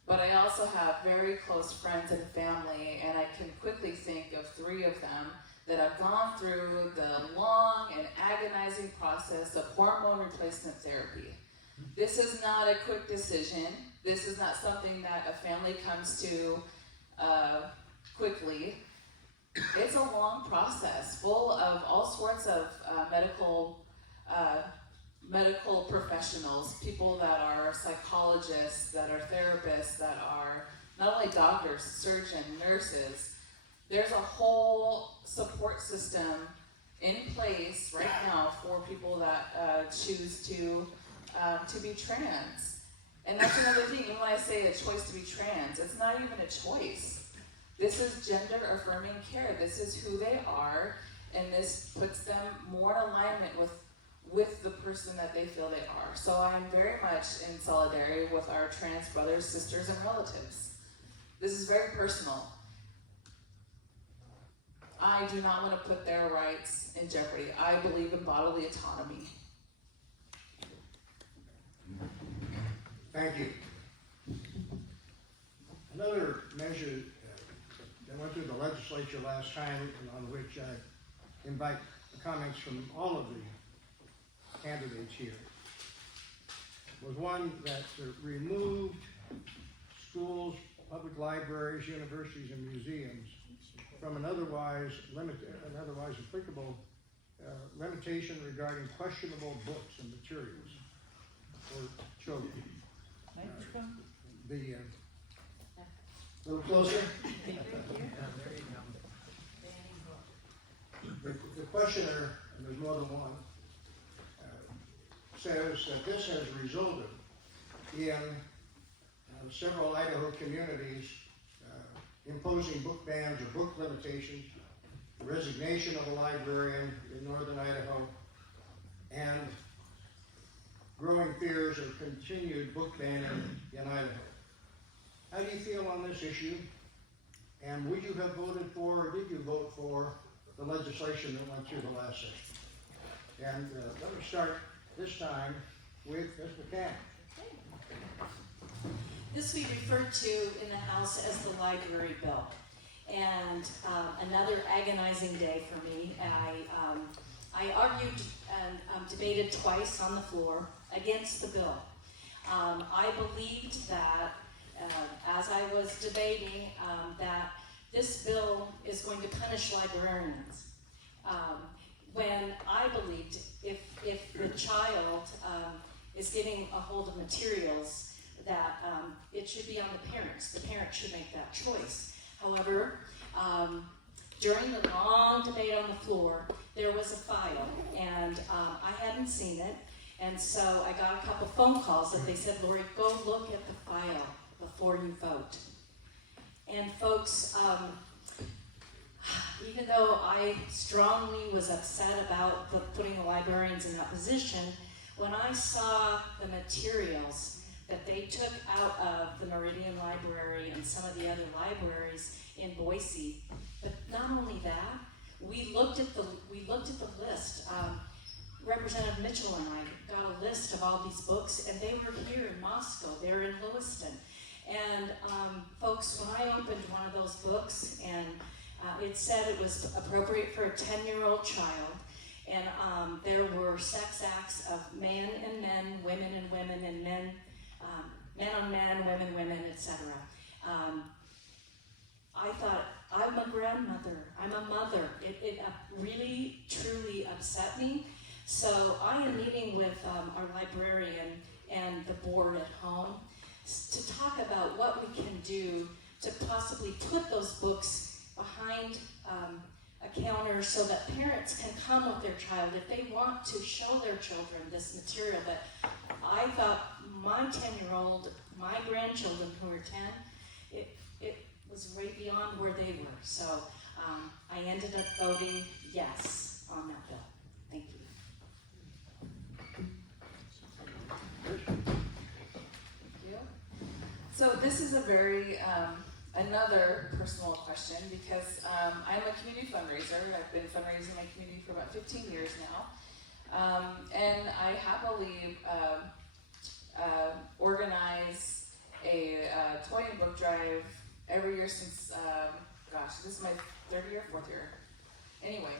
But I also have very close friends and family, and I can quickly think of 3 of them that have gone through the long and agonizing process of hormone replacement therapy. This is not a quick decision. This is not something that a family comes to quickly. It's a long process full of all sorts of medical professionals, people that are psychologists, that are therapists, that are not only doctors, surgeons, nurses. There's a whole support system in place right now for people that choose to be trans. And that's another thing, even when I say a choice to be trans, it's not even a choice. This is gender-affirming care. This is who they are, and this puts them more in alignment with the person that they feel they are. So I'm very much in solidarity with our trans brothers, sisters, and relatives. This is very personal. I do not want to put their rights in jeopardy. I believe in bodily autonomy. Thank you. Another measure that went through the legislature last time, and on which I invite comments from all of the candidates here, was one that removed schools, public libraries, universities, and museums from an otherwise applicable limitation regarding questionable books and materials for children. A little closer. The questioner, and there's more than one, says that this has resulted in several Idaho communities imposing book bans or book limitations, resignation of a librarian in northern Idaho, and growing fears of continued book banning in Idaho. How do you feel on this issue? And would you have voted for, or did you vote for, the legislation that went through the last session? And let me start this time with Ms. McCann. This we referred to in the House as the library bill. And another agonizing day for me. I argued and debated twice on the floor against the bill. I believed that as I was debating that this bill is going to punish librarians. When I believed if the child is getting a hold of materials, that it should be on the parents. The parents should make that choice. However, during the long debate on the floor, there was a file, and I hadn't seen it, and so I got a couple phone calls that they said, Lori, go look at the file before you vote. And folks, even though I strongly was upset about putting the librarians in that position, when I saw the materials that they took out of the Meridian Library and some of the other libraries in Boise, but not only that, we looked at the list. Representative Mitchell and I got a list of all these books, and they were here in Moscow. They're in Lewiston. And folks, when I opened one of those books, and it said it was appropriate for a 10-year-old child, and there were sex acts of men and men, women and women, and men on men, women, etc. I thought, I'm a grandmother, I'm a mother. It really, truly upset me. So I am meeting with our librarian and the board at home to talk about what we can do to possibly put those books behind a counter so that parents can come with their child if they want to show their children this material. But I thought my 10-year-old, my grandchildren who are 10, it was way beyond where they were. So I ended up voting yes on that bill. Thank you. So this is a very, another personal question because I'm a community fundraiser. I've been fundraising in my community for about 15 years now. And I happily organize a toy and book drive every year since, this is my third year, fourth year. Anyway,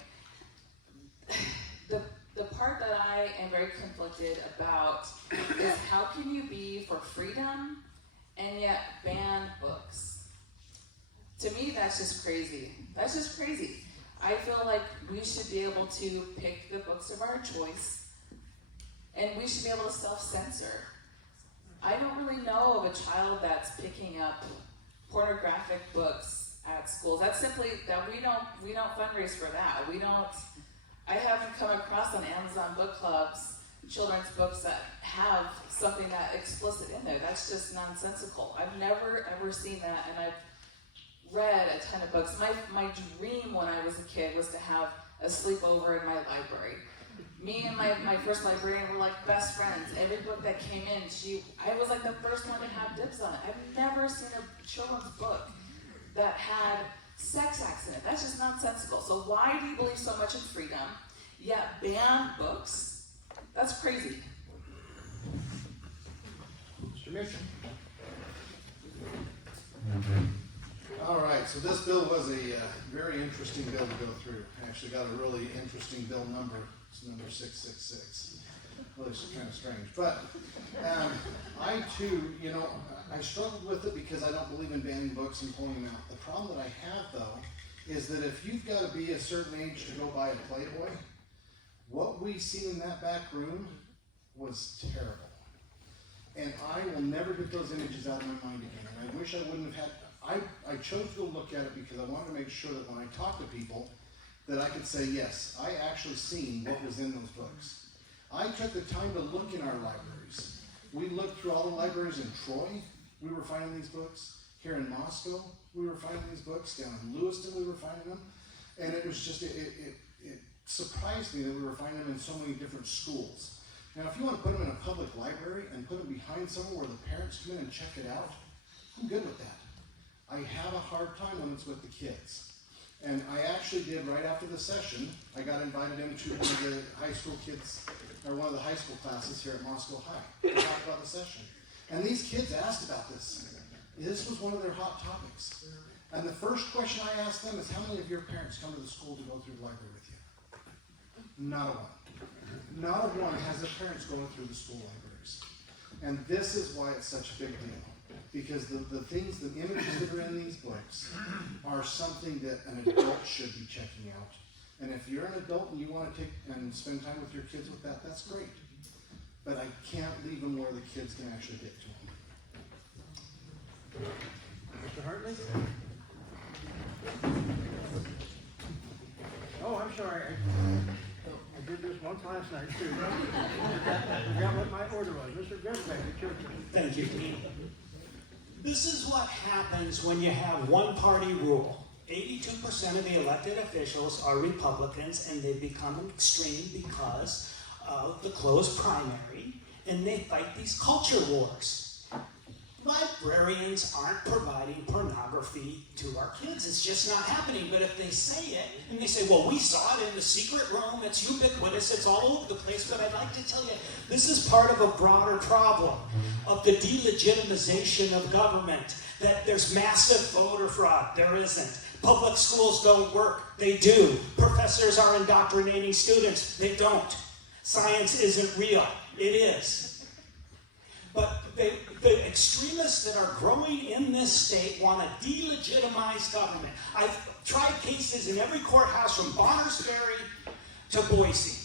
the part that I am very conflicted about is how can you be for freedom and yet ban books? To me, that's just crazy. That's just crazy. I feel like we should be able to pick the books of our choice, and we should be able to self-censor. I don't really know of a child that's picking up pornographic books at schools. That's simply that we don't fundraise for that. I haven't come across on Amazon book clubs children's books that have something that explicit in there. That's just nonsensical. I've never ever seen that, and I've read a ton of books. My dream when I was a kid was to have a sleepover in my library. Me and my first librarian were like best friends. Every book that came in, I was like the first one to have dibs on it. I've never seen a children's book that had Sex accident, that's just nonsensical. So why do you believe so much in freedom, yet ban books? That's crazy. Mr. Mitchell. All right, so this bill was a very interesting bill to go through. I actually got a really interesting bill number. It's number 666. Well, it's kind of strange, but I too, I struggled with it because I don't believe in banning books and pulling them out. The problem that I have though is that if you've got to be a certain age to go buy a Playboy, what we seen in that back room was terrible. And I will never get those images out of my mind again. And I wish I wouldn't have had, I chose to go look at it because I wanted to make sure that when I talk to people, that I could say, yes, I actually seen what was in those books. I took the time to look in our libraries. We looked through all the libraries in Troy, we were finding these books. Here in Moscow, we were finding these books. Down in Lewiston, we were finding them. And it was just, it surprised me that we were finding them in so many different schools. Now, if you want to put them in a public library and put them behind somewhere where the parents come in and check it out, I'm good with that. I have a hard time when it's with the kids. And I actually did, right after the session, I got invited into one of the high school kids, or one of the high school classes here at Moscow High, to talk about the session. And these kids asked about this. This was one of their hot topics. And the first question I asked them is, how many of your parents come to the school to go through the library with you? Not a one. Not a one has their parents going through the school libraries. And this is why it's such a big deal. Because the things, the images that are in these books are something that an adult should be checking out. And if you're an adult and you want to take and spend time with your kids with that, that's great. But I can't leave them where the kids can actually get to them. Mr. Hartley? Oh, I'm sorry. I did this once last night too. I forgot what my order was. Mr. Grisbeck, it's your turn. Thank you, Dean. This is what happens when you have one-party rule. 82% of the elected officials are Republicans, and they become extreme because of the closed primary, and they fight these culture wars. Librarians aren't providing pornography to our kids. It's just not happening. But if they say it, and they say, well, we saw it in the secret room, it's ubiquitous, it's all over the place, but I'd like to tell you, this is part of a broader problem of the delegitimization of government, that there's massive voter fraud. There isn't. Public schools don't work. They do. Professors are indoctrinating students. They don't. Science isn't real. It is. But the extremists that are growing in this state want to delegitimize government. I've tried cases in every courthouse from Bonners Ferry to Boise.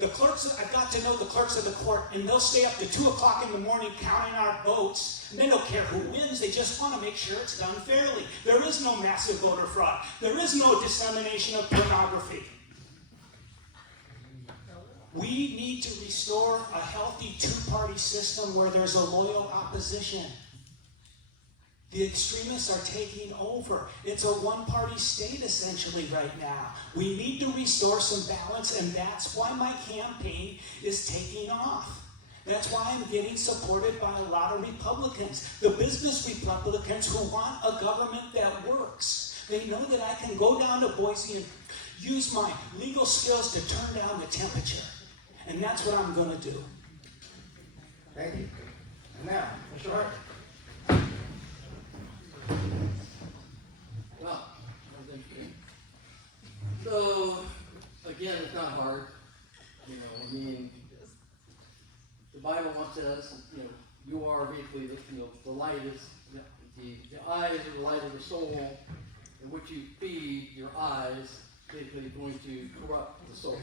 I've got to know the clerks of the court, and they'll stay up to 2 o'clock in the morning counting our votes. And they don't care who wins, they just want to make sure it's done fairly. There is no massive voter fraud. There is no dissemination of pornography. We need to restore a healthy two-party system where there's a loyal opposition. The extremists are taking over. It's a one-party state essentially right now. We need to restore some balance, and that's why my campaign is taking off. That's why I'm getting supported by a lot of Republicans. The business Republicans who want a government that works. They know that I can go down to Boise and use my legal skills to turn down the temperature. And that's what I'm going to do. Thank you. And now, Mr. Hart. Well, that was interesting. So, again, it's not hard. I mean, the Bible once says, you are basically, the light is, the eyes are the light of the soul, and what you feed your eyes basically going to corrupt the soul.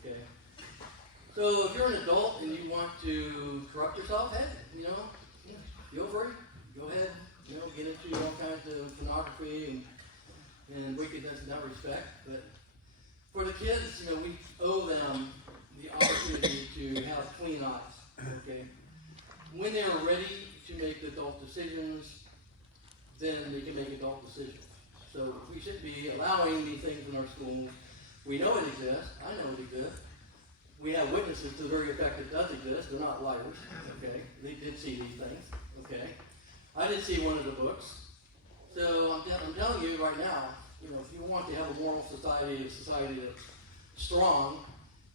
Okay? So if you're an adult and you want to corrupt yourself, hey, feel free. Go ahead, get into all kinds of pornography and wickedness in that respect. But for the kids, we owe them the opportunity to have clean eyes. Okay? When they're ready to make adult decisions, then they can make adult decisions. So we should be allowing these things in our schools. We know it exists. I know it exists. We have witnesses to the very effect it does exist. They're not liars, okay? They did see these things, okay? I did see one of the books, So I'm telling you right now, you know, if you want to have a moral society, a society that's strong,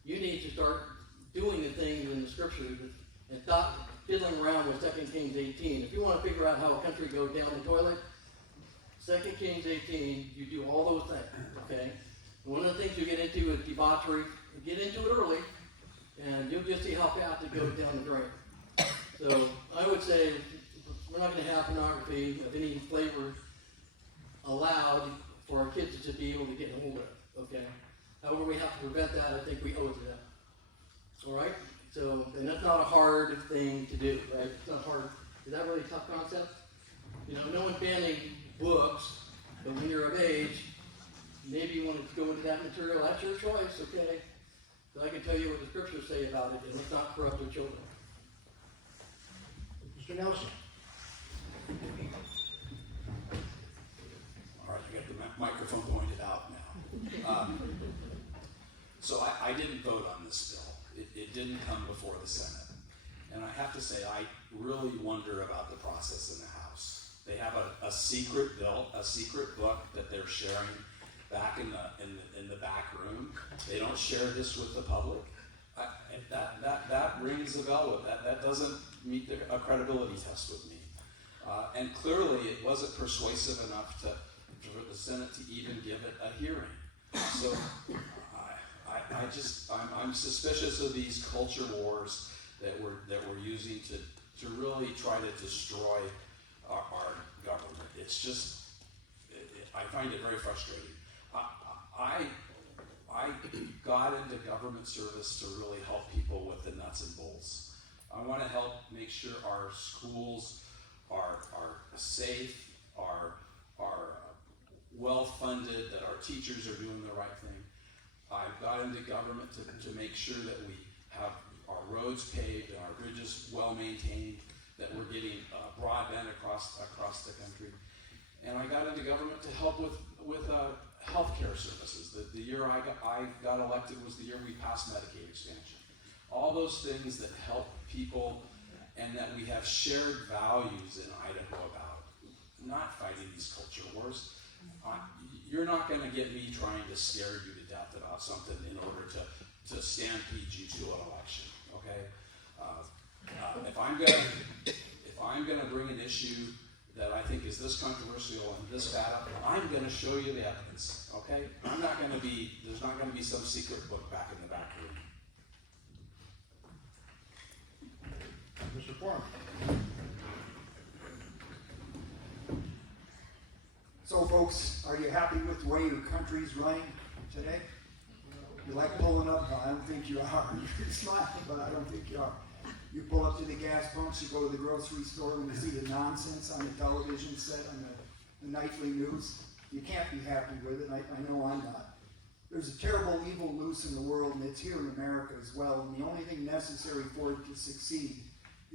you need to start doing the things in the scriptures and stop fiddling around with 2 Kings 18. If you want to figure out how a country goes down the toilet, 2 Kings 18, you do all those things, okay? One of the things you get into is debauchery. You get into it early, and you'll just see how fast it goes down the drain. So I would say we're not going to have pornography of any flavor allowed for our kids to be able to get hold of, okay? However, we have to prevent that. I think we owe it to them. All right? So, and that's not a hard thing to do, right? It's not hard. Is that really a tough concept? You know, no one's banning books, but when you're of age, maybe you want to go into that material. That's your choice, okay? So I can tell you what the scriptures say about it, and let's not corrupt our children. Mr. Nelson. All right, I got the microphone pointed out now. So I didn't vote on this bill. It didn't come before the Senate. And I have to say, I really wonder about the process in the House. They have a secret bill, a secret book that they're sharing back in the back room. They don't share this with the public. That rings a bell with that. That doesn't meet a credibility test with me. And clearly, it wasn't persuasive enough for the Senate to even give it a hearing. So I'm suspicious of these culture wars that we're using to really try to destroy our government. It's just, I find it very frustrating. I got into government service to really help people with the nuts and bolts. I want to help make sure our schools are safe, are well funded, that our teachers are doing the right thing. I got into government to make sure that we have our roads paved and our bridges well maintained, that we're getting broadband across the country. And I got into government to help with healthcare services. The year I got elected was the year we passed Medicaid expansion. All those things that help people and that we have shared values in Idaho about, not fighting these culture wars. You're not going to get me trying to scare you to death about something in order to stampede you to an election. Okay? If I'm going to bring an issue that I think is this controversial and this bad, I'm going to show you the evidence. Okay? There's not going to be some secret book back in the back room. Mr. Foreman. So folks, are you happy with the way your country's running today? You like pulling up? No, I don't think you are. You're smiling, but I don't think you are. You pull up to the gas pumps, you go to the grocery store, and you see the nonsense on the television set, on the nightly news. You can't be happy with it, I know I'm not. There's a terrible evil loose in the world, and it's here in America as well, and the only thing necessary for it to succeed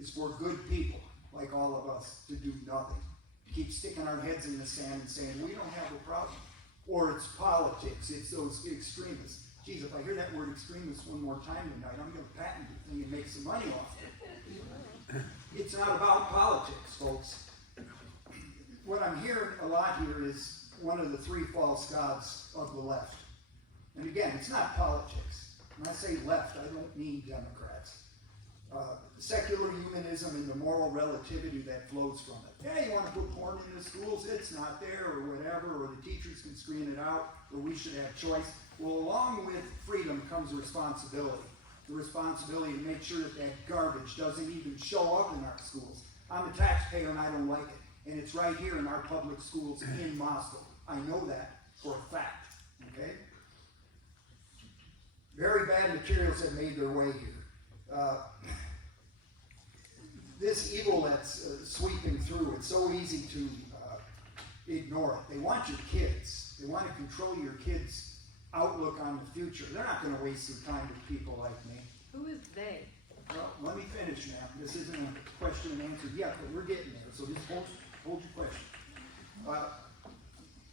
is for good people, like all of us, to do nothing. Keep sticking our heads in the sand and saying, we don't have a problem. Or it's politics, it's those extremists. Geez, if I hear that word extremist one more time tonight, I'm going to patent it and make some money off it. It's not about politics, folks. What I'm hearing a lot here is one of the three false gods of the left. And again, it's not politics. When I say left, I don't mean Democrats. Secular humanism and the moral relativity that flows from it. Yeah, you want to put porn in the schools, it's not there, or whatever, or the teachers can screen it out, or we should have choice. Well, along with freedom comes responsibility. The responsibility to make sure that garbage doesn't even show up in our schools. I'm a taxpayer and I don't like it. And it's right here in our public schools in Moscow. I know that for a fact, okay? Very bad materials have made their way here. This evil that's sweeping through, it's so easy to ignore it. They want your kids. They want to control your kids' outlook on the future. They're not going to waste their time with people like me. Who is they? Well, let me finish now. This isn't a question and answer yet, but we're getting there. So just hold your question.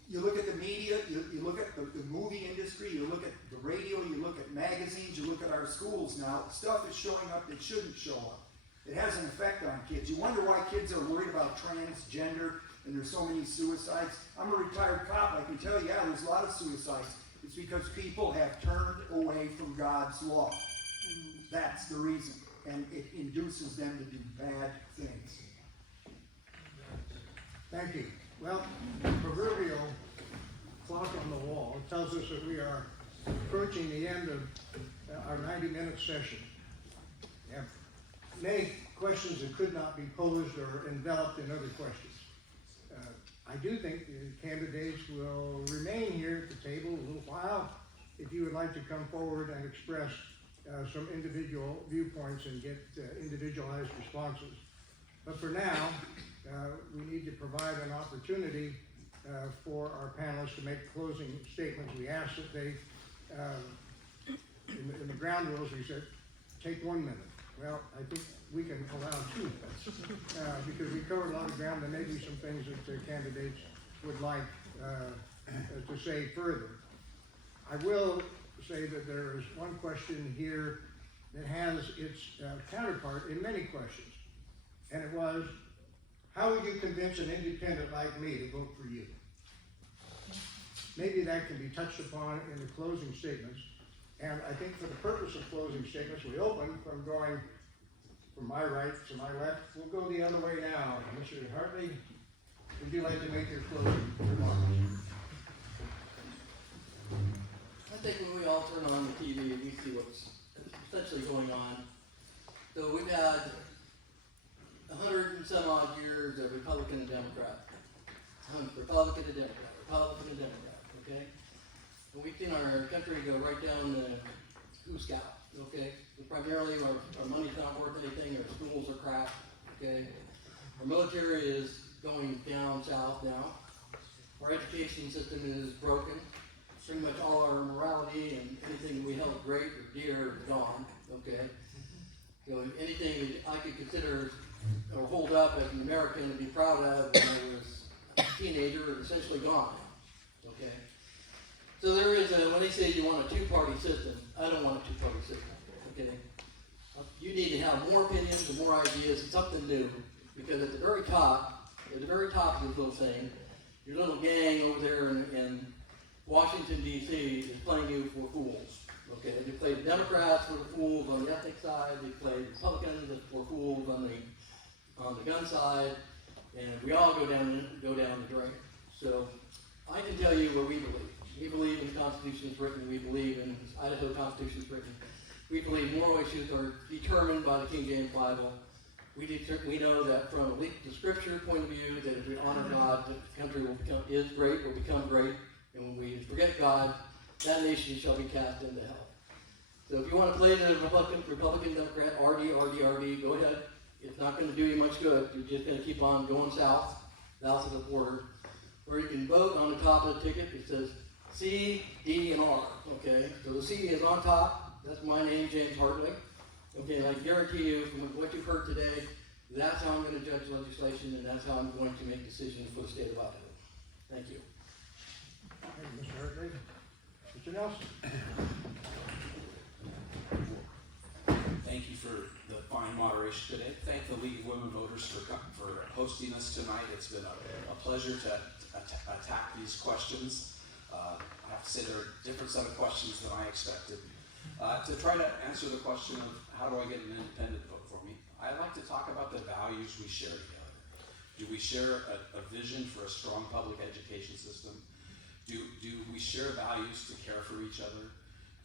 You look at the media, you look at the movie industry, you look at the radio, you look at magazines, you look at our schools now. Stuff is showing up that shouldn't show up. It has an effect on kids. You wonder why kids are worried about transgender and there's so many suicides. I'm a retired cop, I can tell you, yeah, there's a lot of suicides. It's because people have turned away from God's law. That's the reason. And it induces them to do bad things. Thank you. Well, the proverbial clock on the wall tells us that we are approaching the end of our 90-minute session. Yeah. Many questions that could not be posed or enveloped in other questions. I do think the candidates will remain here at the table a little while if you would like to come forward and express some individual viewpoints and get individualized responses. But for now, we need to provide an opportunity for our panelists to make closing statements. We ask that they, in the ground rules, we said, take 1 minute. Well, I think we can allow 2 minutes because we covered a lot of ground. There may be some things that the candidates would like to say further. I will say that there is one question here that has its counterpart in many questions. And it was, how would you convince an independent like me to vote for you? Maybe that can be touched upon in the closing statements. And I think for the purpose of closing statements, we open from going from my right to my left. We'll go the other way now. Mr. Hartley, would you like to make your closing remarks? I think when we all turn on the TV, we see what's essentially going on. So we've had 100 and some odd years of Republican and Democrat. Republican and Democrat, Republican and Democrat, okay? And we've seen our country go right down the goose scout, okay? And primarily our money's not worth anything, our schools are crap, okay? Our military is going down south now. Our education system is broken. Pretty much all our morality and anything we held great or dear is gone, okay? So anything I could consider or hold up as an American and be proud of when I was a teenager is essentially gone, okay? So there is when they say you want a two-party system, I don't want a two-party system, okay? You need to have more opinions and more ideas and something new, because at the very top of this little thing, your little gang over there in Washington, D.C. is playing you for fools. Okay, they play the Democrats for the fools on the ethnic side. They play the Republicans for fools on the gun side, and we all go down the drain. So I can tell you what we believe. We believe in the Constitution is written. We believe in the Idaho Constitution is written. We believe moral issues are determined by the King James Bible. We know that from the Scripture point of view, that if we honor God, the country will become great. And when we forget God, that nation shall be cast into hell. So if you want to play the Republican, Democrat, RD, go ahead. It's not going to do you much good. You're just going to keep on going south of the border. Or you can vote on the top of the ticket. It says C, D, and R. Okay, so the C is on top. That's my name, James Hartley. Okay, and I guarantee you, from what you've heard today, that's how I'm going to judge legislation, and that's how I'm going to make decisions for the state of Idaho. Thank you. Thank you, Mr. Hartley. Mr. Nelson. Thank you for the fine moderation today. Thank the League of Women Voters for hosting us tonight. It's been a pleasure to attack these questions. I have to say there are a different set of questions than I expected. To try to answer the question of how do I get an independent vote for me, I'd like to talk about the values we share together. Do we share a vision for a strong public education system? Do we share values to care for each other?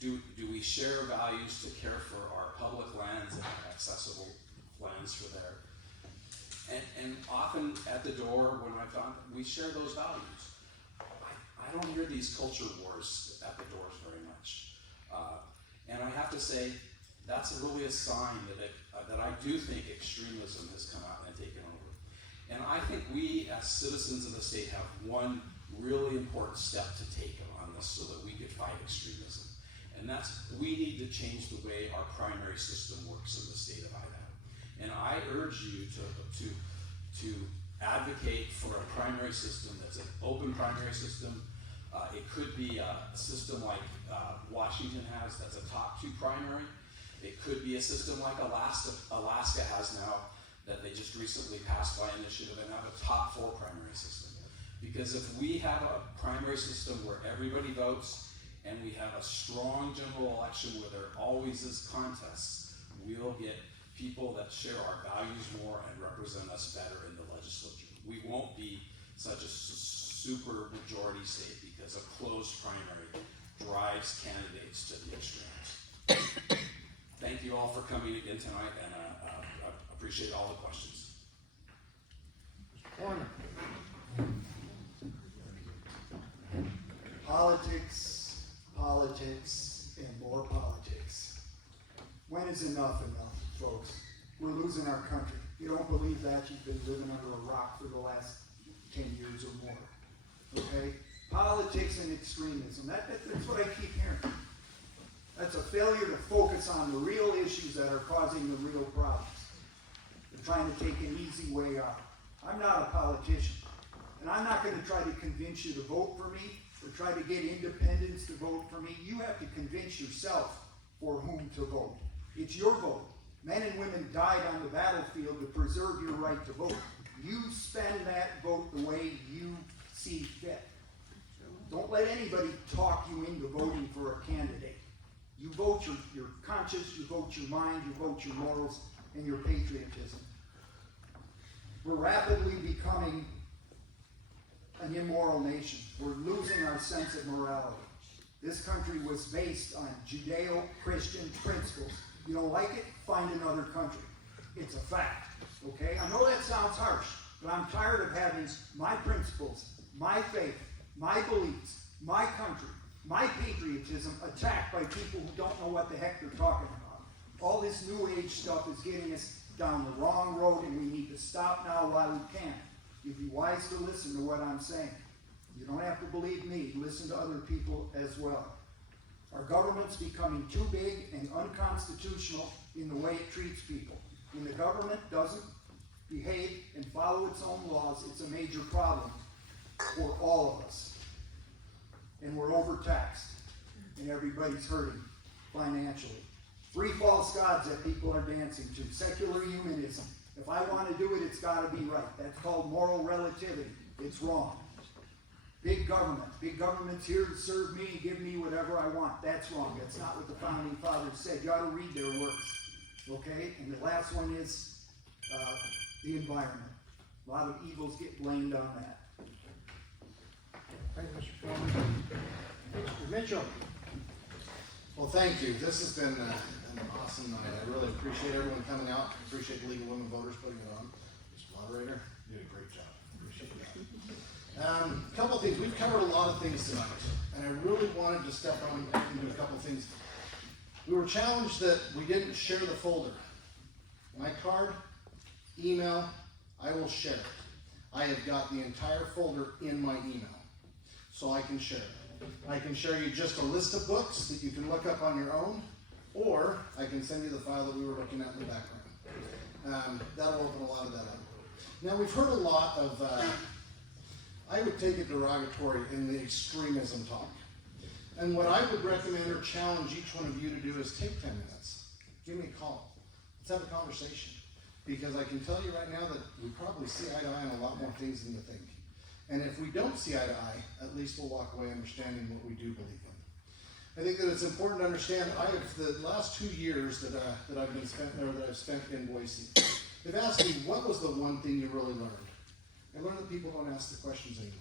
Do we share values to care for our public lands and accessible lands for there? And often at the door when I've gone, we share those values. I don't hear these culture wars at the doors very much. And I have to say, that's really a sign that I do think extremism has come out and taken over. And I think we as citizens of the state have one really important step to take on this so that we could fight extremism. And that's, we need to change the way our primary system works in the state of Idaho. And I urge you to advocate for a primary system that's an open primary system. It could be a system like Washington has, that's a top 2 primary. It could be a system like Alaska has now, that they just just recently passed by initiative and have a top 4 primary system. Because if we have a primary system where everybody votes and we have a strong general election where there always is contests, we'll get people that share our values more and represent us better in the legislature. We won't be such a super majority state because a closed primary drives candidates to the extremes. Thank you all for coming again tonight, and I appreciate all the questions. Foreman. Politics, politics, and more politics. When is enough enough, folks? We're losing our country. You don't believe that, you've been living under a rock for the last 10 years or more. Okay? Politics and extremism. That's what I keep hearing. That's a failure to focus on the real issues that are causing the real problems. They're trying to take an easy way out. I'm not a politician, and I'm not going to try to convince you to vote for me or try to get independents to vote for me. You have to convince yourself for whom to vote. It's your vote. Men and women died on the battlefield to preserve your right to vote. You spend that vote the way you see fit. Don't let anybody talk you into voting for a candidate. You vote your conscience, you vote your mind, you vote your morals, and your patriotism. We're rapidly becoming an immoral nation. We're losing our sense of morality. This country was based on Judeo-Christian principles. You don't like it? Find another country. It's a fact, okay? I know that sounds harsh, but I'm tired of having my principles, my faith, my beliefs, my country, my patriotism attacked by people who don't know what the heck they're talking about. All this new age stuff is getting us down the wrong road, and we need to stop now while we can. You'd be wise to listen to what I'm saying. You don't have to believe me. Listen to other people as well. Our government's becoming too big and unconstitutional in the way it treats people. When the government doesn't behave and follow its own laws, it's a major problem for all of us. And we're overtaxed, and everybody's hurting financially. 3 false gods that people are dancing to. Secular humanism. If I want to do it, it's got to be right. That's called moral relativity. It's wrong. Big government. Big government's here to serve me and give me whatever I want. That's wrong. That's not what the founding fathers said. You ought to read their works. Okay? And the last one is the environment. A lot of evils get blamed on that. Thank you, Mr. Foreman. Mr. Mitchell. Well, thank you. This has been an awesome night. I really appreciate everyone coming out. I appreciate the League of Women Voters putting it on. Mr. Moderator, you did a great job. Appreciate that. A couple of things. We've covered a lot of things tonight, and I really wanted to step on into a couple of things. We were challenged that we didn't share the folder. My card, email, I will share it. I have got the entire folder in my email, so I can share it. I can share you just a list of books that you can look up on your own, or I can send you the file that we were looking at in the background. That'll open a lot of that up. Now, we've heard a lot of, I would take it derogatory in the extremism talk. And what I would recommend or challenge each one of you to do is take 10 minutes. Give me a call. Let's have a conversation. Because I can tell you right now that we probably see eye to eye on a lot more things than you think. And if we don't see eye to eye, at least we'll walk away understanding what we do believe in. I think that it's important to understand, the last 2 years that I've spent in Boise, they've asked me, what was the one thing you really learned? I learned that people don't ask the questions anymore.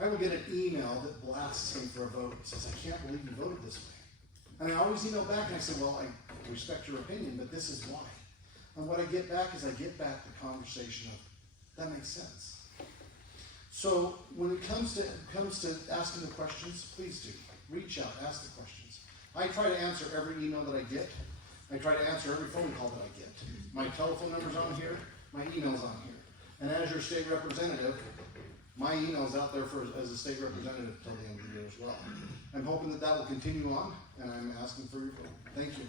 I will get an email that blasts me for a vote and says, I can't believe you voted this way. And I always email back and I say, well, I respect your opinion, but this is why. And what I get back is the conversation of, that makes sense. So when it comes to asking the questions, please do. Reach out, ask the questions. I try to answer every email that I get. I try to answer every phone call that I get. My telephone number's on here, my email's on here. And as your state representative, my email's out there as a state representative until the end of the year as well. I'm hoping that will continue on, and I'm asking for your vote. Thank you.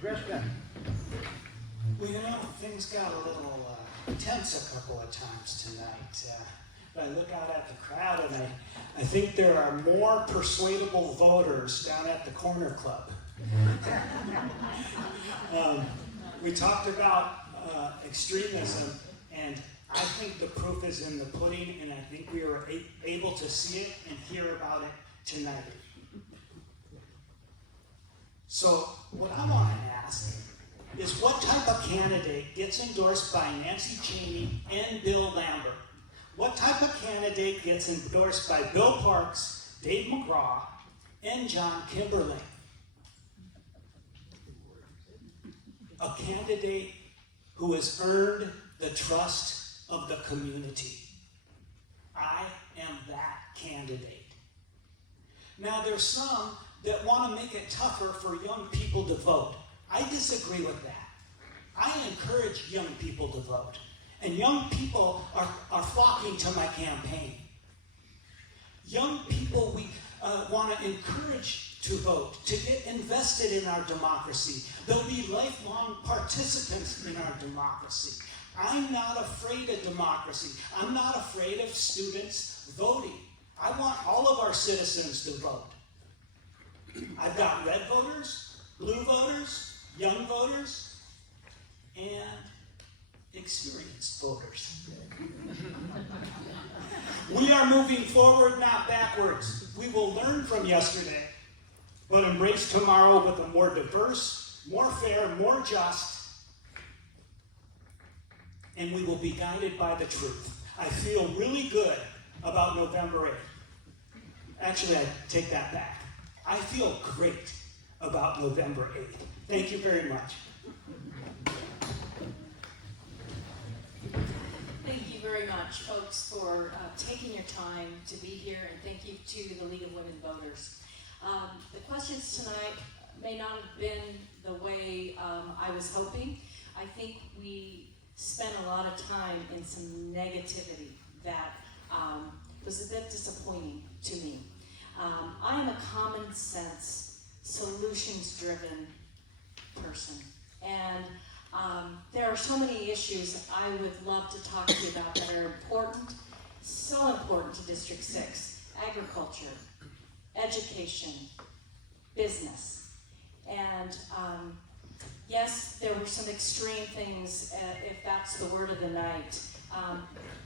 Burnett. Well, you know, things got a little tense a couple of times tonight. But I look out at the crowd and I think there are more persuadable voters down at the corner club. We talked about extremism, and I think the proof is in the pudding, and I think we were able to see it and hear about it tonight. So what I want to ask is, what type of candidate gets endorsed by Nancy Cheney and Bill Lambert? What type of candidate gets endorsed by Bill Parks, Dave McGraw, and John Kimberlin? A candidate who has earned the trust of the community. I am that candidate. Now, there's some that want to make it tougher for young people to vote. I disagree with that. I encourage young people to vote. And young people are flocking to my campaign. Young people we want to encourage to vote, to get invested in our democracy. They'll be lifelong participants in our democracy. I'm not afraid of democracy. I'm not afraid of students voting. I want all of our citizens to vote. I've got red voters, blue voters, young voters, and experienced voters. We are moving forward, not backwards. We will learn from yesterday, but embrace tomorrow with a more diverse, more fair, more just, and we will be guided by the truth. I feel really good about November 8th. Actually, I take that back. I feel great about November 8th. Thank you very much. Thank you very much, folks, for taking your time to be here, and thank you to the League of Women Voters. The questions tonight may not have been the way I was hoping. I think we spent a lot of time in some negativity that was a bit disappointing to me. I am a common sense, solutions-driven person, and there are so many issues I would love to talk to you about that are important, so important to District 6. Agriculture, education, business. And yes, there were some extreme things, if that's the word of the night.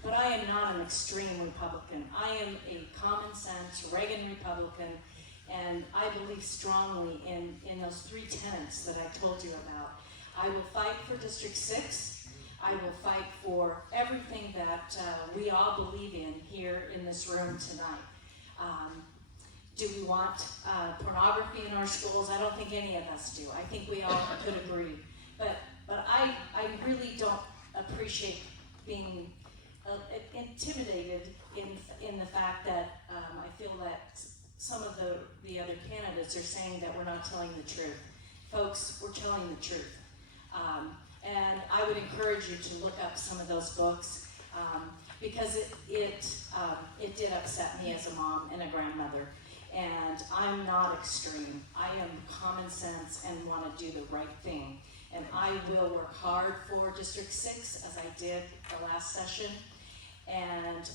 But I am not an extreme Republican. I am a common sense Reagan Republican, and I believe strongly in those three tenets that I told you about. I will fight for District 6. I will fight for everything that we all believe in here in this room tonight. Do we want pornography in our schools? I don't think any of us do. I think we all could agree. But I really don't appreciate being intimidated in the fact that I feel that some of the other candidates are saying that we're not telling the truth. Folks, we're telling the truth. And I would encourage you to look up some of those books because it did upset me as a mom and a grandmother. And I'm not extreme. I am common sense and want to do the right thing. And I will work hard for District 6 as I did the last session. And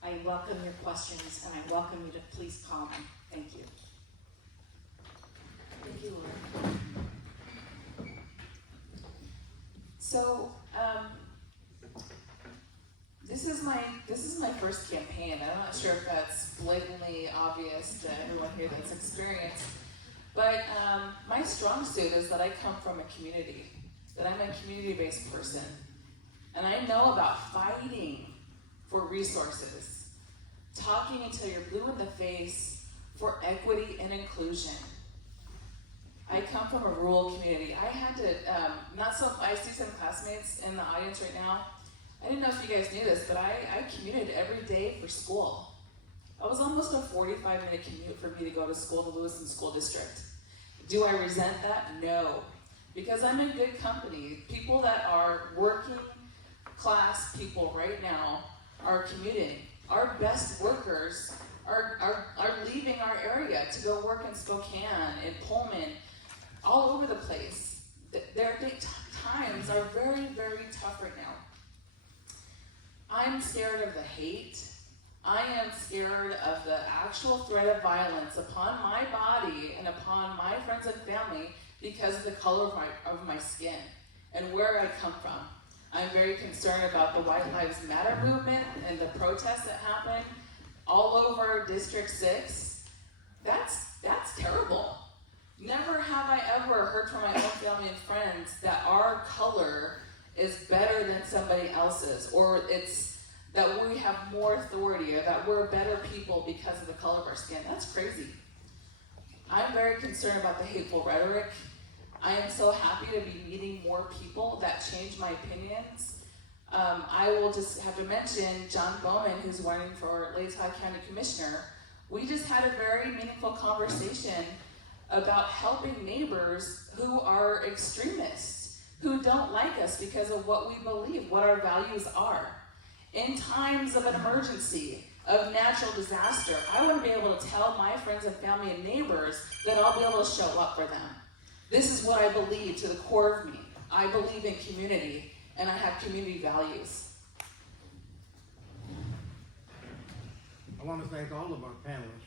I welcome your questions, and I welcome you to please call me. Thank you. Thank you, Laura. So, this is my first campaign. I'm not sure if that's blatantly obvious to everyone here that's experienced, but my strong suit is that I come from a community, that I'm a community-based person, and I know about fighting for resources, talking until you're blue in the face for equity and inclusion. I come from a rural community. I had to, I see some classmates in the audience right now. I didn't know if you guys knew this, but I commuted every day for school. It was almost a 45-minute commute for me to go to school in the Lewiston School District. Do I resent that? No. Because I'm in good company. People that are working class people right now are commuting. Our best workers are leaving our area to go work in Spokane, in Pullman, all over the place. Their times are very, very tough right now. I'm scared of the hate. I am scared of the actual threat of violence upon my body and upon my friends and family because of the color of my skin. and where I come from. I'm very concerned about the White Lives Matter movement and the protests that happen all over District 6. That's terrible. Never have I ever heard from my own family and friends that our color is better than somebody else's, or it's that we have more authority, or that we're better people because of the color of our skin. That's crazy. I'm very concerned about the hateful rhetoric. I am so happy to be meeting more people that change my opinions. I will just have to mention John Bowman, who's running for Latah County Commissioner. We just had a very meaningful conversation about helping neighbors who are extremists, who don't like us because of what we believe, what our values are. In times of an emergency, of natural disaster, I want to be able to tell my friends and family and neighbors that I'll be able to show up for them. This is what I believe to the core of me. I believe in community, and I have community values. I want to thank all of our panelists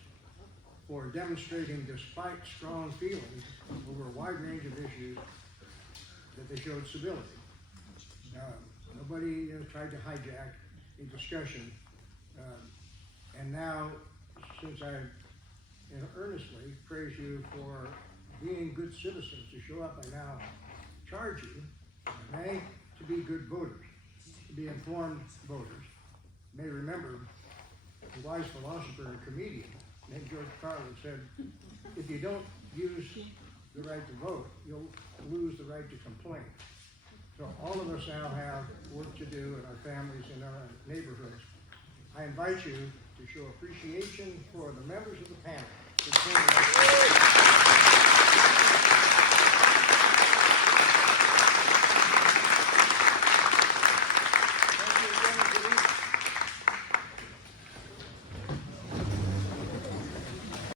for demonstrating, despite strong feelings over a wide range of issues, that they showed civility. Nobody tried to hijack a discussion. And now, since I earnestly praise you for being good citizens to show up, I now charge you, to be good voters, to be informed voters. You may remember a wise philosopher and comedian named George Carlin said, if you don't use the right to vote, you'll lose the right to complain. So all of us now have work to do in our families, in our neighborhoods. I invite you to show appreciation for the members of the panel.